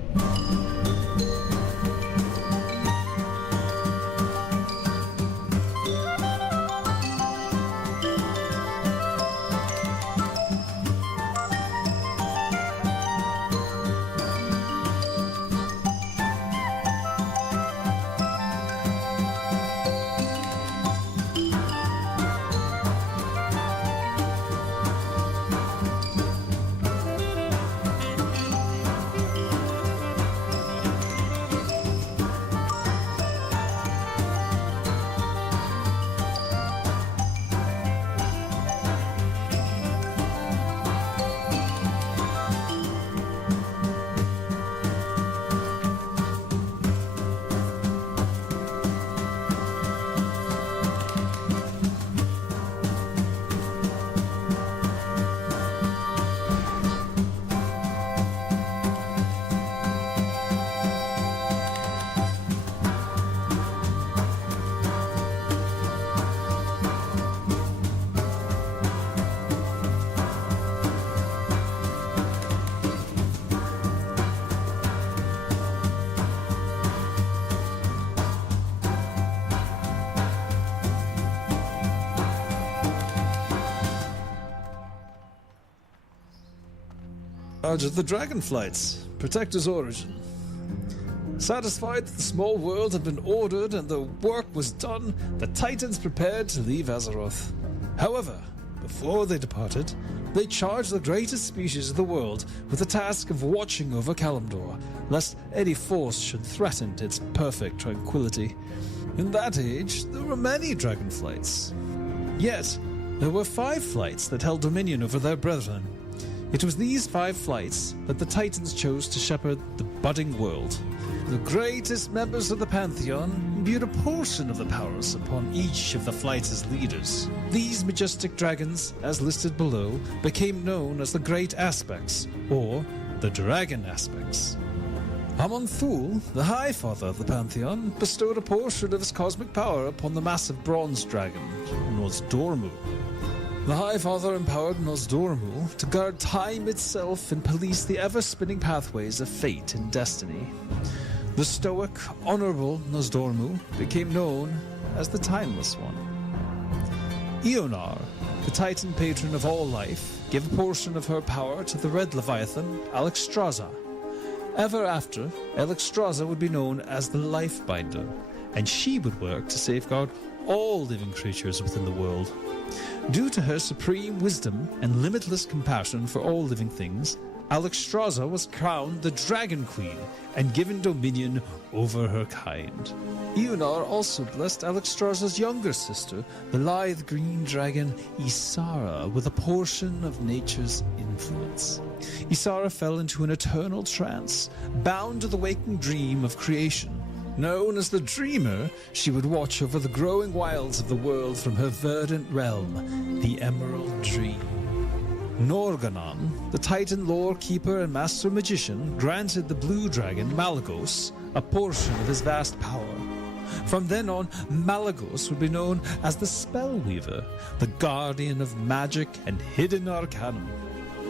Charge of the Dragonflights, Protector's origin. Satisfied that the small world had been ordered and the work was done, the Titans prepared to leave Azeroth. However, before they departed, they charged the greatest species of the world with the task of watching over Kalimdor, lest any force should threaten its perfect tranquility. In that age, there were many Dragonflights. Yet, there were 5 flights that held dominion over their brethren. It was these 5 flights that the Titans chose to shepherd the budding world. The greatest members of the Pantheon, imbued a portion of the powers upon each of the flight's leaders. These majestic dragons, as listed below, became known as the Great Aspects, or the Dragon Aspects. Amonthul, the High Father of the Pantheon, bestowed a portion of his cosmic power upon the massive bronze dragon, Nozdormu. The High Father empowered Nozdormu to guard time itself and police the ever-spinning pathways of fate and destiny. The stoic, honorable Nozdormu became known as the Timeless One. Ionar, the Titan patron of all life, gave a portion of her power to the Red Leviathan, Alexstrasza. Ever after, Alexstrasza would be known as the Lifebinder, and she would work to safeguard all living creatures within the world. Due to her supreme wisdom and limitless compassion for all living things, Alexstrasza was crowned the Dragon Queen and given dominion over her kind. Ionar also blessed Alexstrasza's younger sister, the lithe green dragon Isara, with a portion of nature's influence. Isara fell into an eternal trance, bound to the waking dream of creation. Known as the Dreamer, she would watch over the growing wilds of the world from her verdant realm, the Emerald Dream. Norganon, the Titan lore keeper and master magician, granted the blue dragon Malagos a portion of his vast power. From then on, Malagos would be known as the Spellweaver, the guardian of magic and hidden arcanum.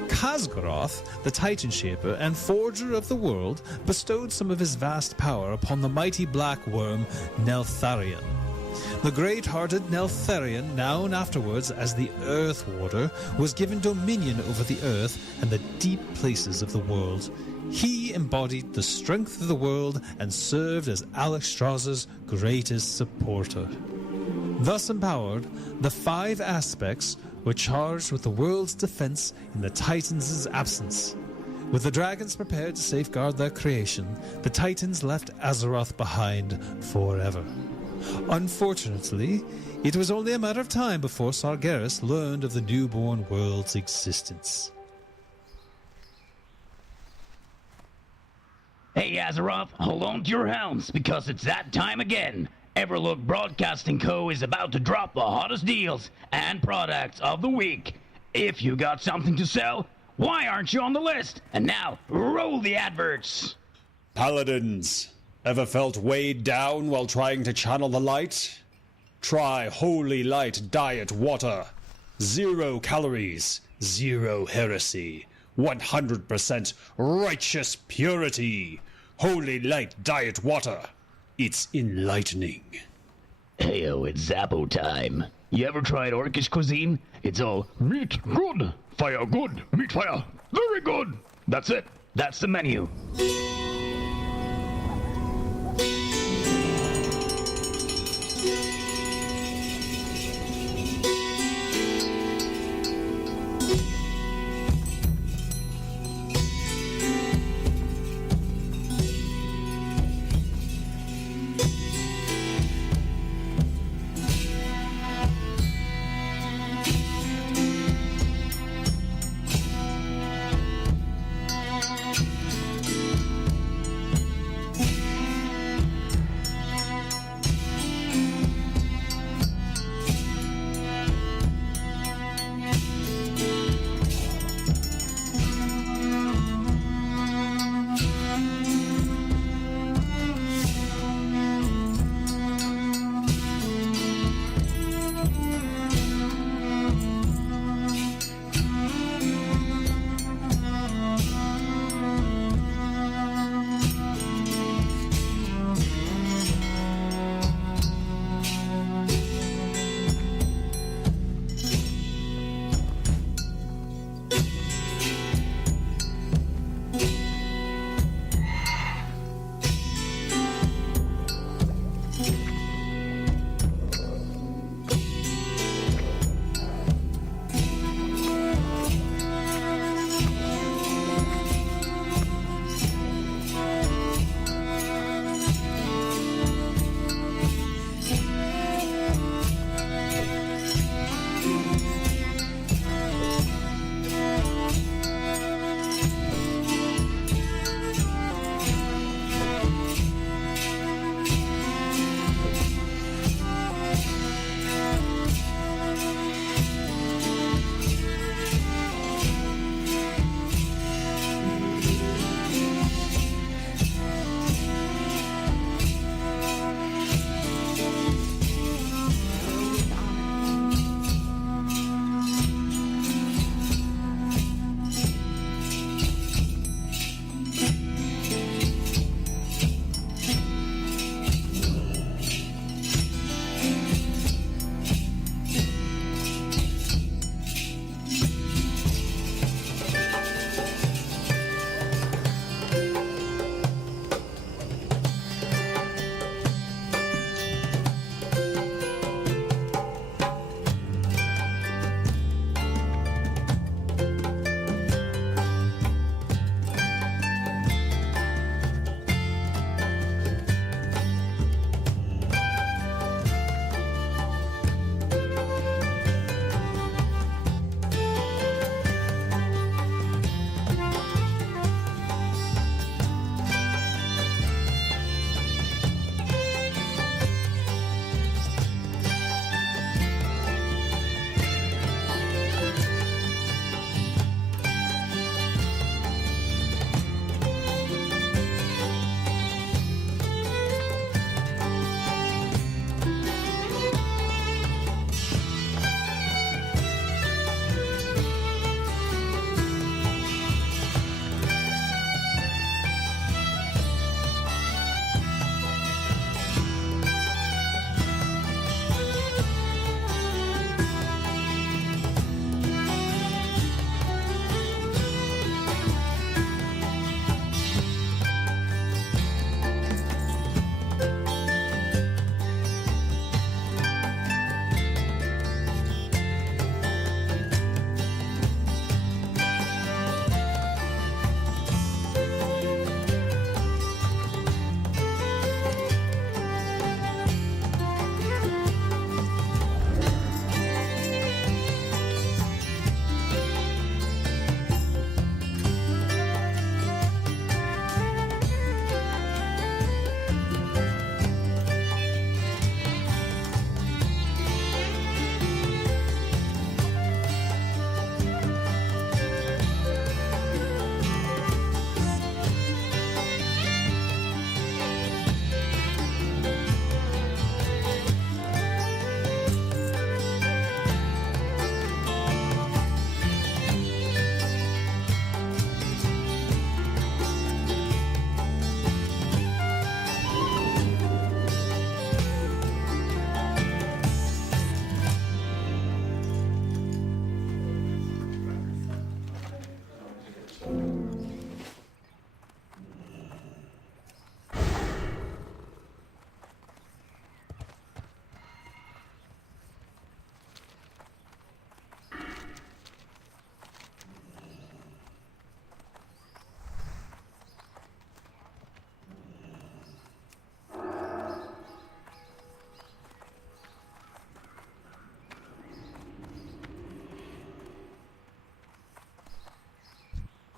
Khazgaroth, the Titan Shaper and Forger of the World, bestowed some of his vast power upon the mighty black worm Neltharion. The great-hearted Neltharion, known afterwards as the Earth Warder, was given dominion over the earth and the deep places of the world. He embodied the strength of the world and served as Alexstrasza's greatest supporter. Thus empowered, the 5 aspects were charged with the world's defense in the Titans' absence. With the dragons prepared to safeguard their creation, the Titans left Azeroth behind forever. Unfortunately, it was only a matter of time before Sargeras learned of the newborn world's existence. Hey Azeroth, hold on to your helms, because it's that time again. Everlook Broadcasting Co. is about to drop the hottest deals and products of the week. If you got something to sell, why aren't you on the list? And now, roll the adverts! Paladins, ever felt weighed down while trying to channel the light? Try Holy Light Diet Water. 0 calories, 0 heresy, 100% righteous purity. Holy Light Diet Water. It's enlightening. Heyo, it's Zappo time. You ever tried Orcish cuisine? It's all meat good, fire good, meat fire very good. That's it. That's the menu.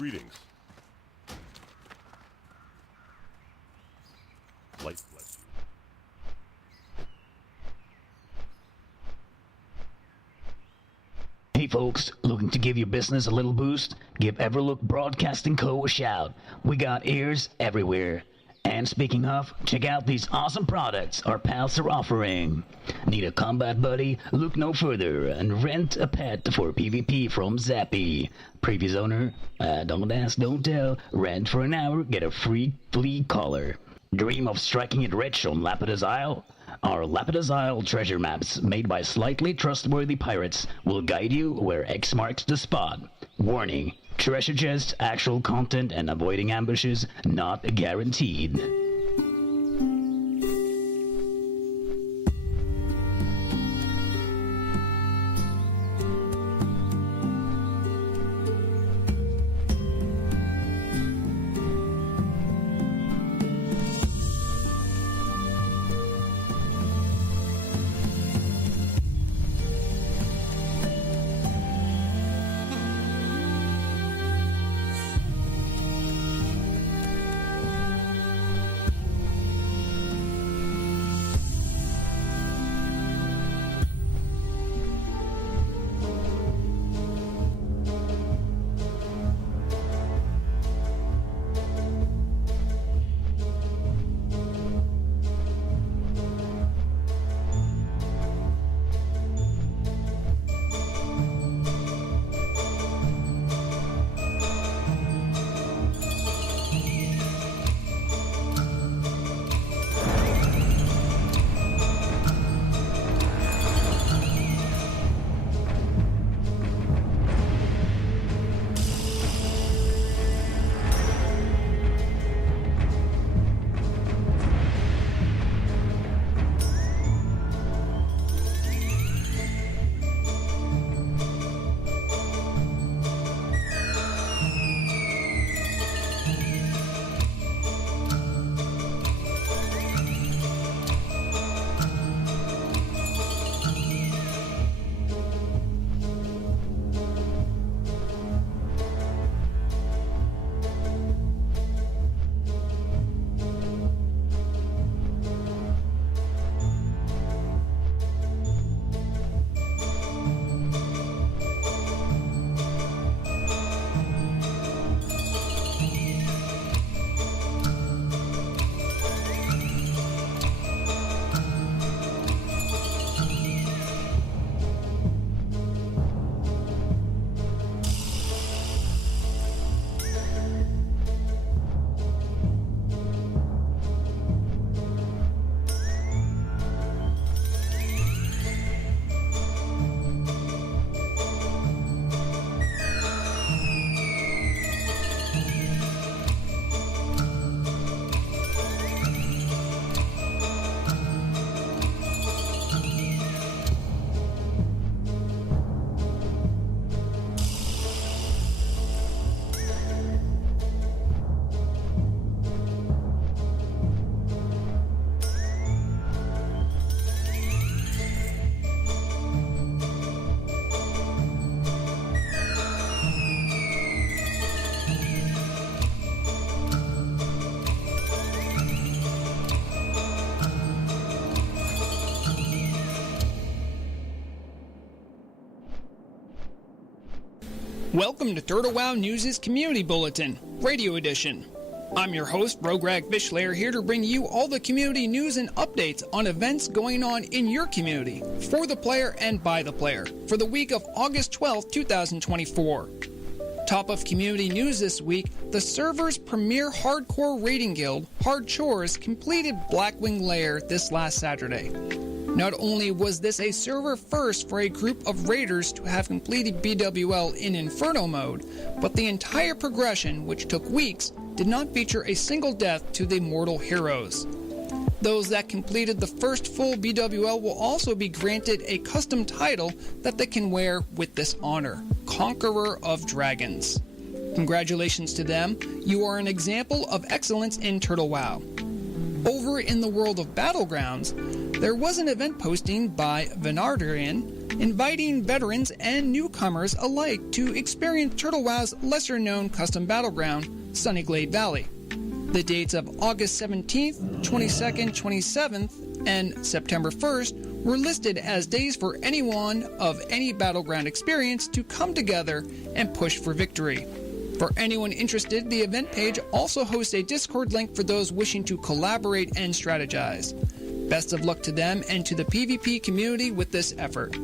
Greetings. Light bless you. Hey folks, looking to give your business a little boost? Give Everlook Broadcasting Co. a shout. We got ears everywhere. And speaking of, check out these awesome products our pals are offering. Need a combat buddy? Look no further and rent a pet for PvP from Zappy. Previous owner? Don't ask, don't tell. Rent for an hour, get a free flea collar. Dream of striking it rich on Lapidus Isle? Our Lapidus Isle treasure maps, made by slightly trustworthy pirates, will guide you where X marks the spot. Warning, treasure chests, actual content, and avoiding ambushes not guaranteed. Welcome to Turtle WoW News' Community Bulletin, Radio Edition. I'm your host, Rograg Fishlayer, here to bring you all the community news and updates on events going on in your community, for the player and by the player, for the week of August 12, 2024. Top of community news this week, the server's premier hardcore raiding guild, Hard Chores, completed Blackwing Lair this last Saturday. Not only was this a server first for a group of raiders to have completed BWL in Inferno mode, but the entire progression, which took weeks, did not feature a single death to the mortal heroes. Those that completed the first full BWL will also be granted a custom title that they can wear with this honor, Conqueror of Dragons. Congratulations to them, you are an example of excellence in Turtle WoW. Over in the world of Battlegrounds, there was an event posting by Venardrian inviting veterans and newcomers alike to experience Turtle WoW's lesser-known custom battleground, Sunnyglade Valley. The dates of August 17th, 22nd, 27th, and September 1st were listed as days for anyone of any battleground experience to come together and push for victory. For anyone interested, the event page also hosts a Discord link for those wishing to collaborate and strategize. Best of luck to them and to the PvP community with this effort.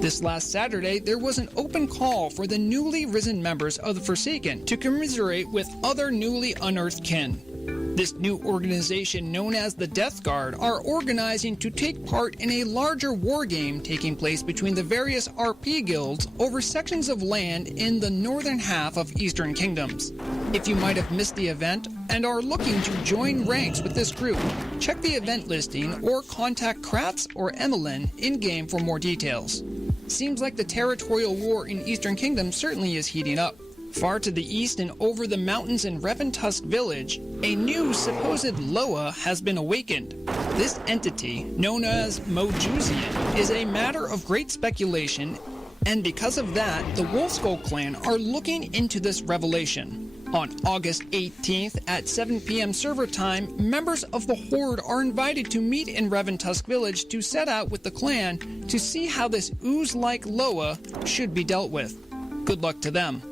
This last Saturday, there was an open call for the newly risen members of the Forsaken to commiserate with other newly unearthed kin. This new organization, known as the Death Guard, are organizing to take part in a larger war game taking place between the various RP guilds over sections of land in the northern half of Eastern Kingdoms. If you might have missed the event and are looking to join ranks with this group, check the event listing or contact Kratz or Emmeline in-game for more details. Seems like the territorial war in Eastern Kingdom certainly is heating up. Far to the east and over the mountains in Reventusk village, a new supposed Loa has been awakened. This entity, known as Mojusian, is a matter of great speculation, and because of that, the Wolfskull clan are looking into this revelation. On August 18th at 7 p.m. server time, members of the Horde are invited to meet in Reventusk village to set out with the clan to see how this ooze-like Loa should be dealt with. Good luck to them.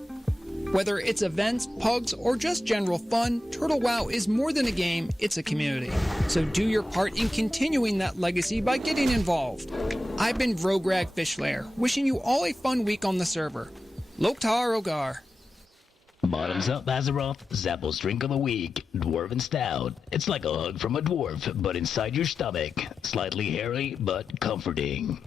Whether it's events, pugs, or just general fun, Turtle WoW is more than a game, it's a community. So do your part in continuing that legacy by getting involved. I've been Vrograg Fishlair, wishing you all a fun week on the server. Loktar Ogar. Bottoms up, Azeroth. Zappos drink of the week. Dwarven Stout. It's like a hug from a dwarf, but inside your stomach. Slightly hairy, but comforting.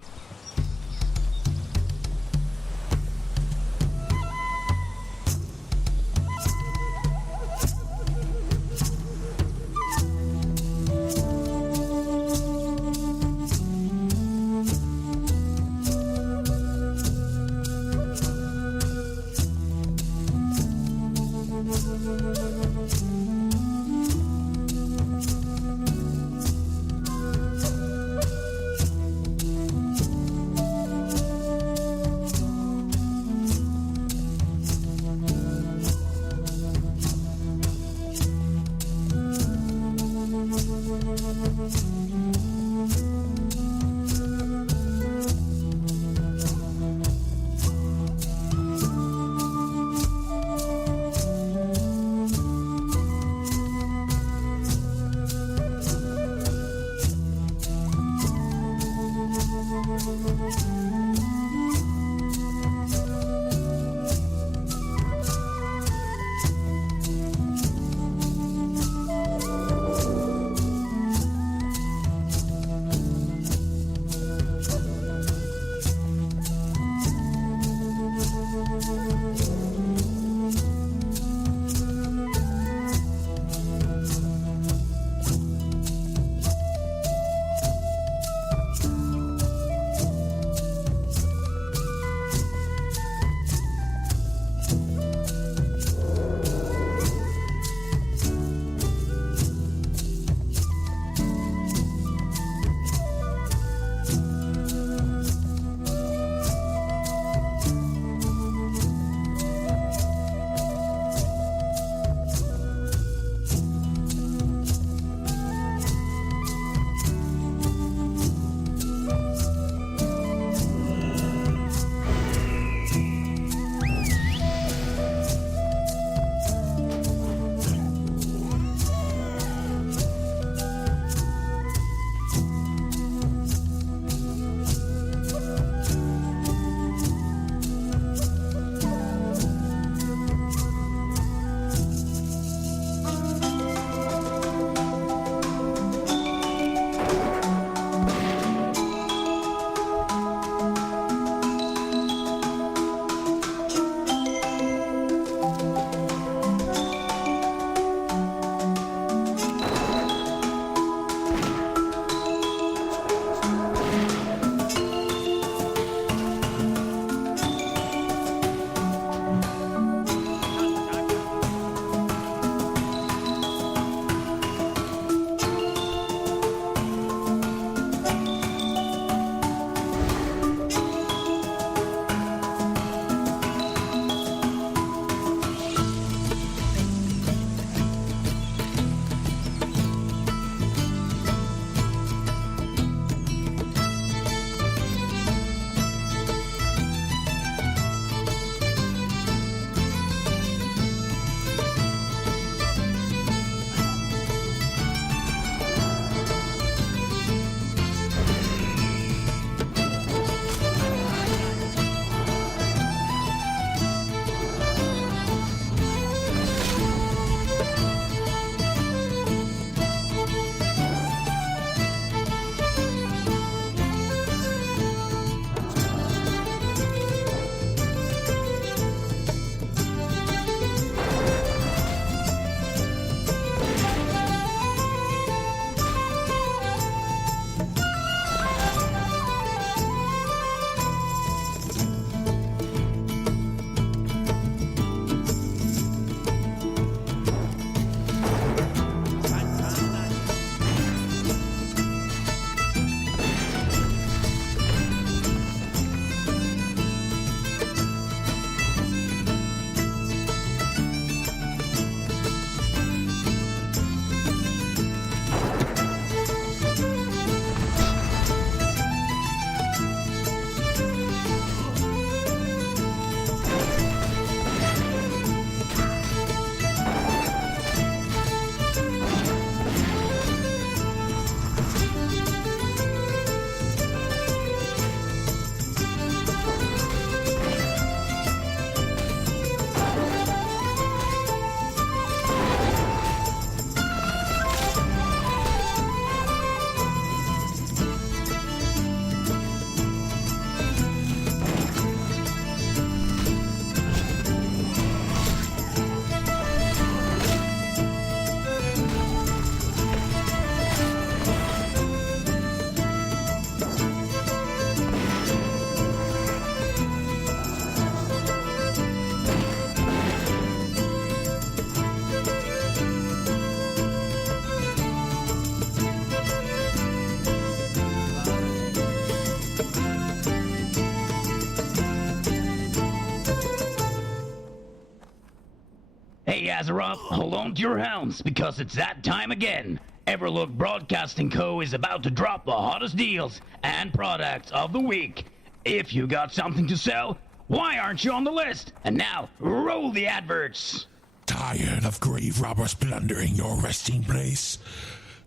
Hey, Azeroth, hold on to your helms, because it's that time again. Everlook Broadcasting Co. is about to drop the hottest deals and products of the week. If you got something to sell, why aren't you on the list? And now, roll the adverts. Tired of grave robbers plundering your resting place?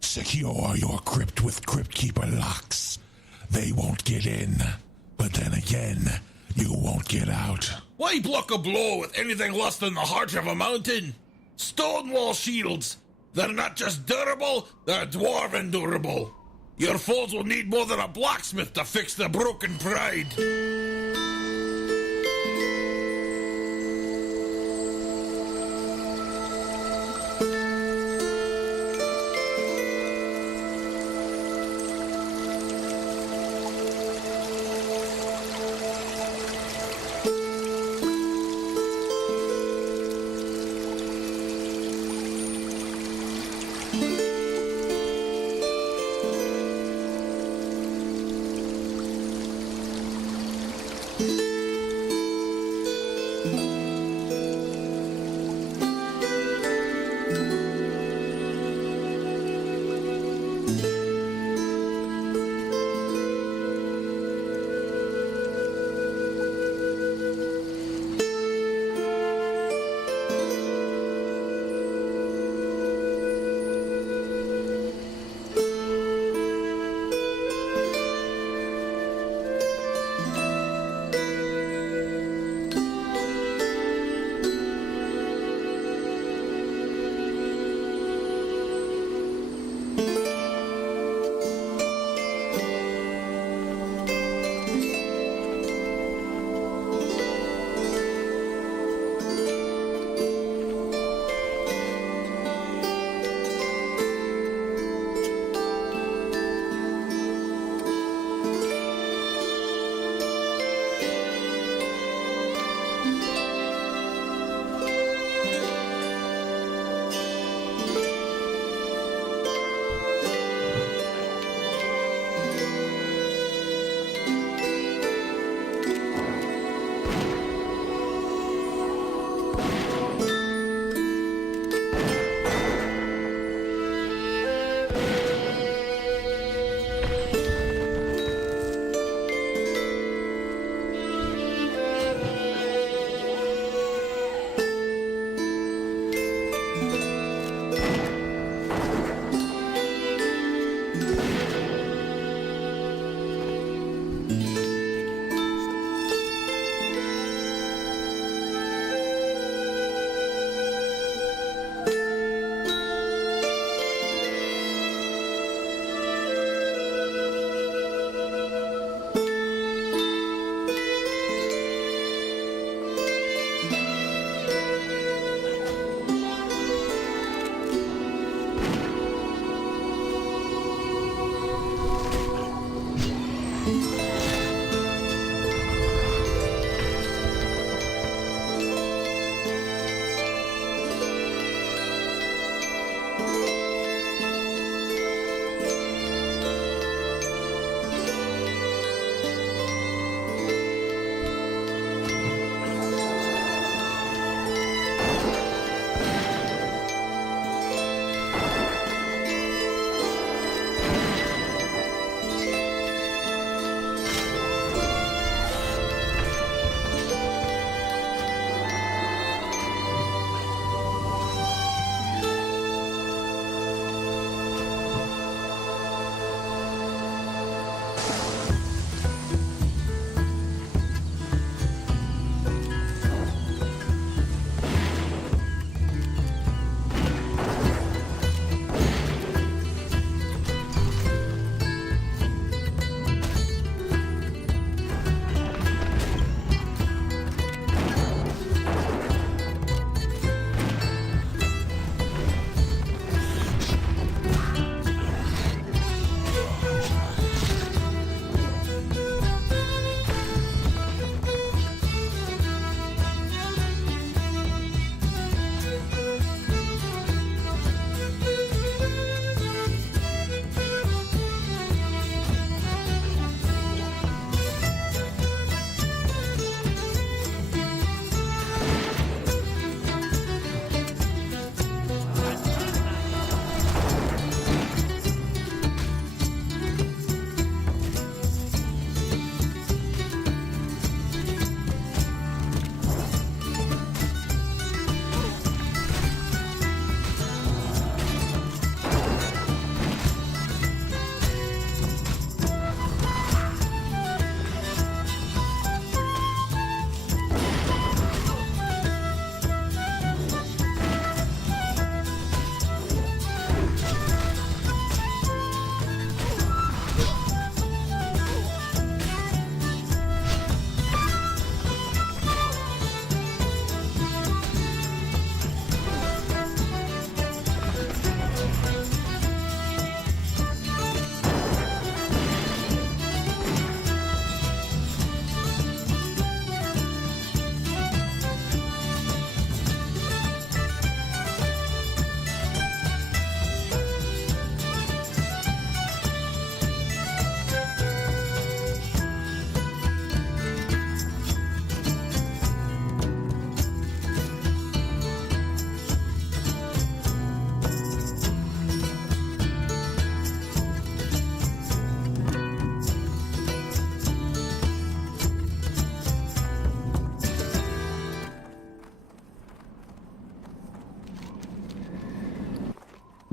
Secure your crypt with Crypt Keeper locks. They won't get in, but then again, you won't get out. Why block a blow with anything less than the heart of a mountain? Stonewall shields. They're not just durable, they're dwarven durable. Your foes will need more than a blacksmith to fix the broken pride.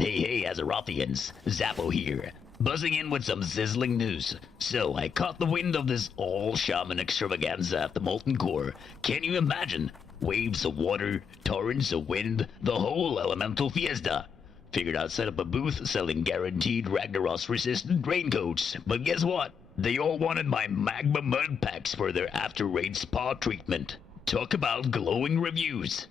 Hey, Azerothians, Zappo here, buzzing in with some sizzling news. So, I caught the wind of this all-shaman extravaganza at the Molten Core. Can you imagine? Waves of water, torrents of wind, the whole elemental fiesta. Figured I'd set up a booth selling guaranteed Ragnaros-resistant raincoats, but guess what? They all wanted my magma mud packs for their after-raid spa treatment. Talk about glowing reviews.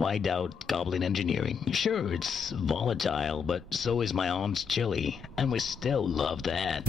Why doubt goblin engineering? Sure, it's volatile, but so is my aunt's chili, and we still love that.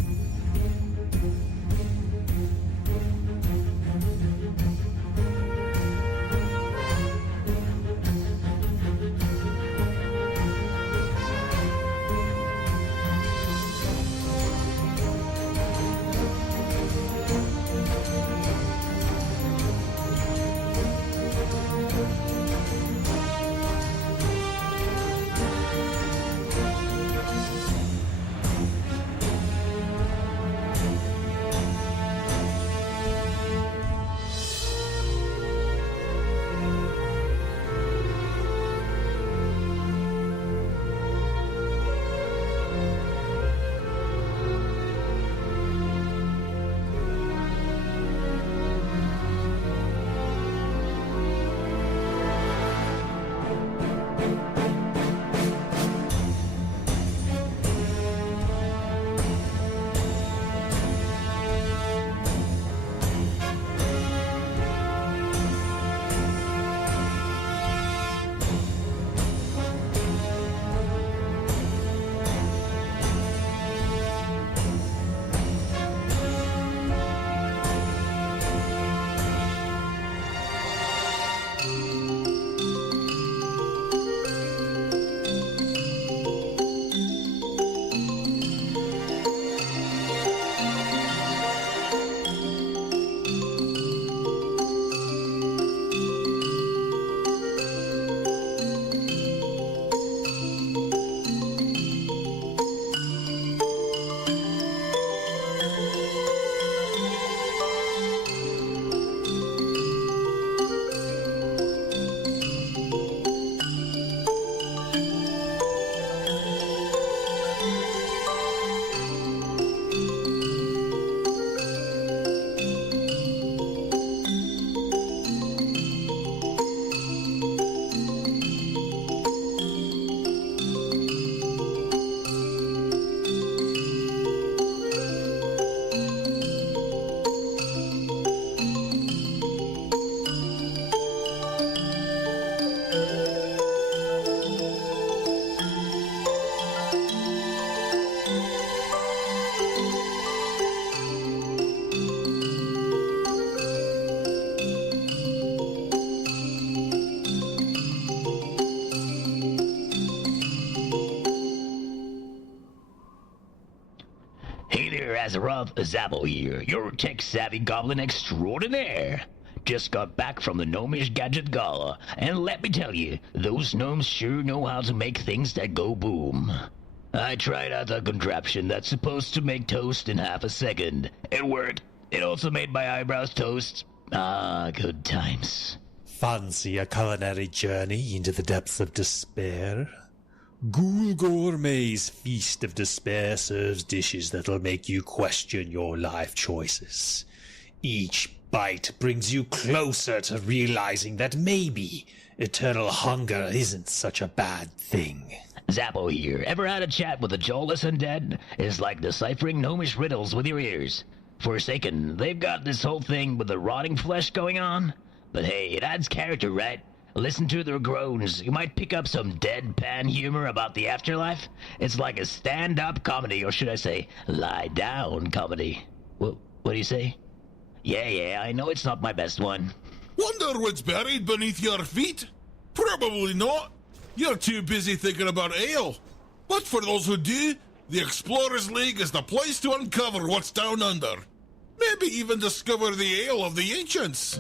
Azeroth Zappo here, your tech-savvy goblin extraordinaire. Just got back from the Gnomish Gadget Gala, and let me tell you, those gnomes sure know how to make things that go boom. I tried out a contraption that's supposed to make toast in half a second. It worked. It also made my eyebrows toast. Ah, good times. Fancy a culinary journey into the depths of despair? Ghoul Gourmet's Feast of Despair serves dishes that'll make you question your life choices. Each bite brings you closer to realizing that maybe eternal hunger isn't such a bad thing. Zappo here. Ever had a chat with a jawless undead? It's like deciphering gnomish riddles with your ears. Forsaken, they've got this whole thing with the rotting flesh going on. But hey, it adds character, right? Listen to their groans. You might pick up some deadpan humor about the afterlife. It's like a stand-up comedy, or should I say, lie-down comedy. What do you say? Yeah, I know it's not my best one. Wonder what's buried beneath your feet? Probably not. You're too busy thinking about ale. But for those who do, the Explorers League is the place to uncover what's down under. Maybe even discover the ale of the ancients.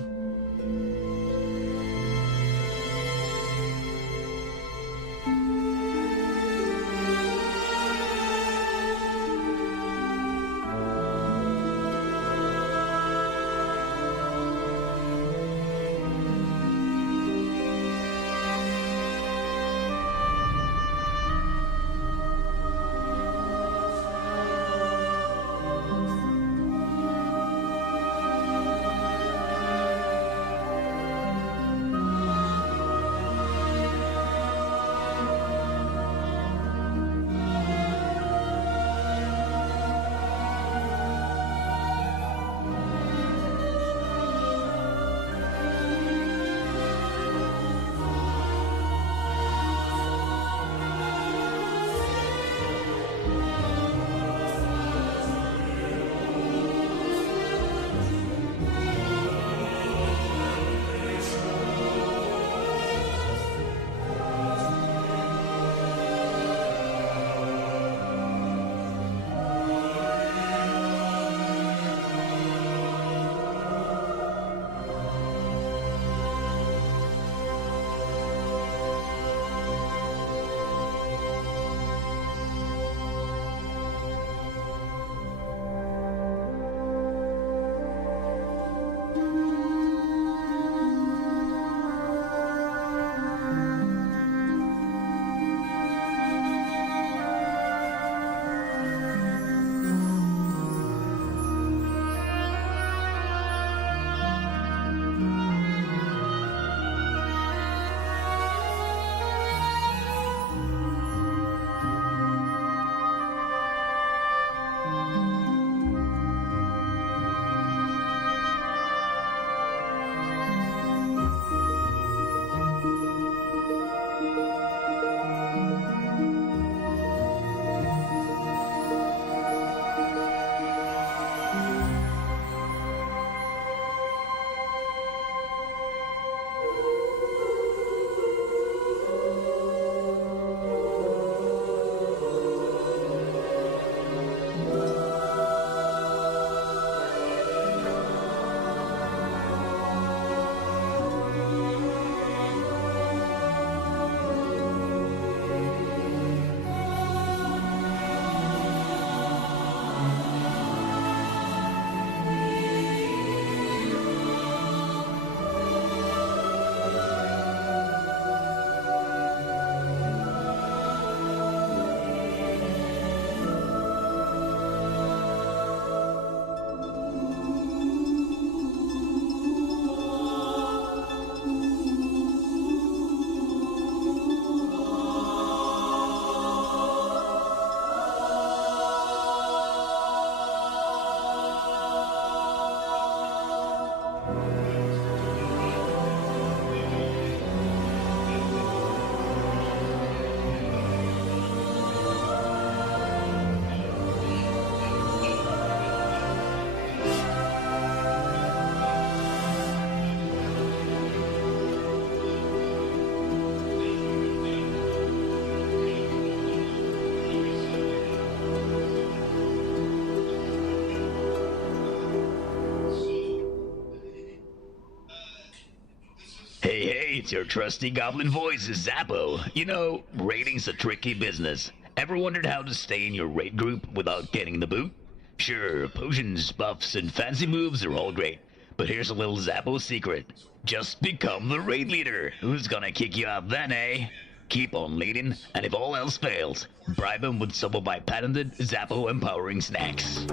it's your trusty goblin voice, Zappo. You know, raiding's a tricky business. Ever wondered how to stay in your raid group without getting the boot? Sure, potions, buffs, and fancy moves are all great, but here's a little Zappo secret. Just become the raid leader. Who's gonna kick you out then, eh? Keep on leading, and if all else fails, bribe him with some of my patented Zappo empowering snacks.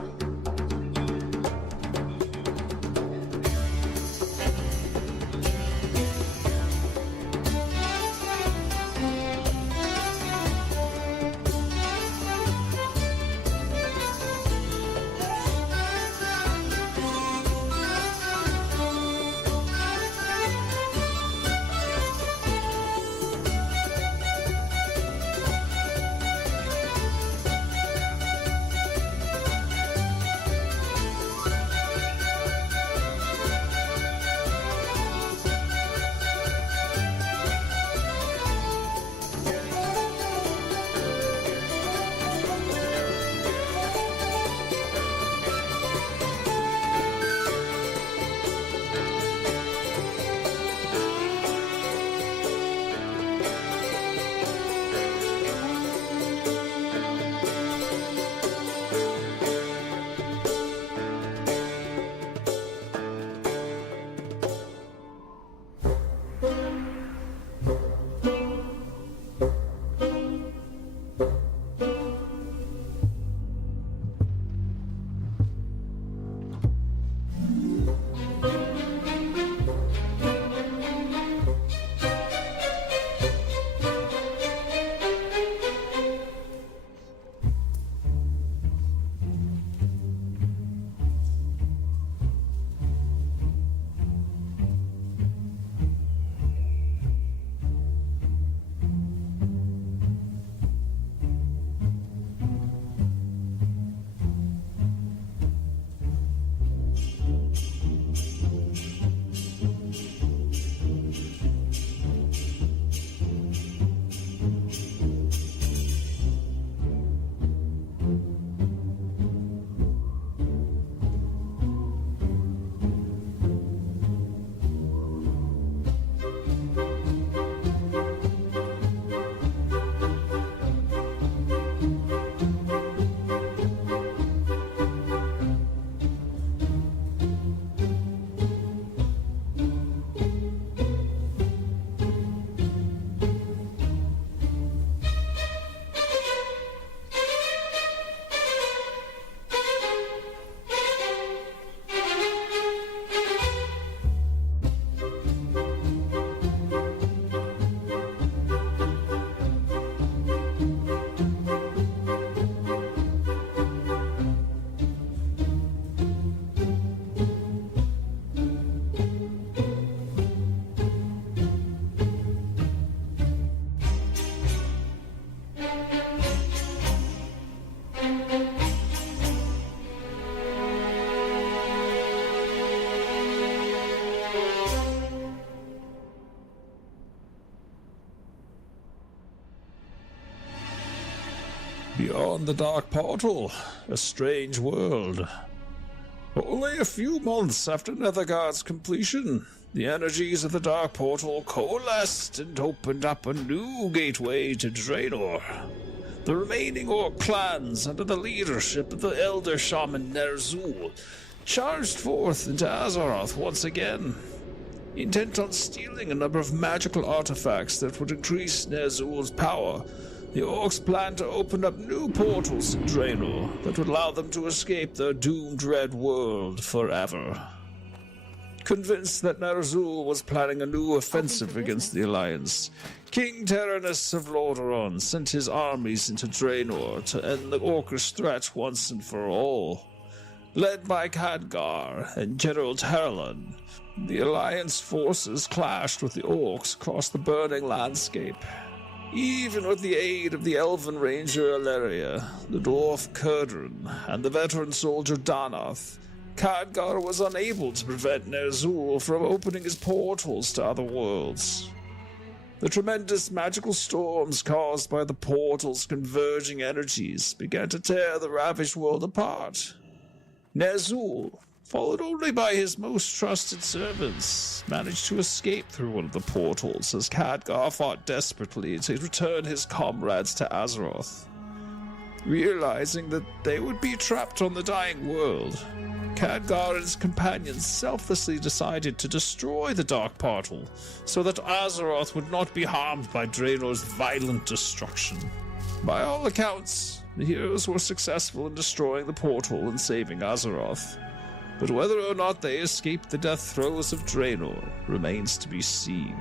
Beyond the Dark Portal, a strange world. Only a few months after Nethergard's completion, the energies of the Dark Portal coalesced and opened up a new gateway to Draenor. The remaining Orc clans, under the leadership of the Elder Shaman Ner'zhul, charged forth into Azeroth once again, intent on stealing a number of magical artifacts that would increase Ner'zhul's power. The Orcs planned to open up new portals in Draenor that would allow them to escape their doomed red world forever. Convinced that Ner'zhul was planning a new offensive against the Alliance, King Tyrannus of Lordaeron sent his armies into Draenor to end the Orcish threat once and for all. Led by Khadgar and General Terlan, the Alliance forces clashed with the Orcs across the burning landscape. Even with the aid of the Elven Ranger Alleria, the Dwarf Kurdran, and the veteran soldier Danath, Khadgar was unable to prevent Ner'zhul from opening his portals to other worlds. The tremendous magical storms caused by the portal's converging energies began to tear the ravaged world apart. Ner'zhul, followed only by his most trusted servants, managed to escape through one of the portals as Khadgar fought desperately to return his comrades to Azeroth. Realizing that they would be trapped on the dying world, Khadgar and his companions selflessly decided to destroy the Dark Portal so that Azeroth would not be harmed by Draenor's violent destruction. By all accounts, the heroes were successful in destroying the portal and saving Azeroth, but whether or not they escaped the death throes of Draenor remains to be seen.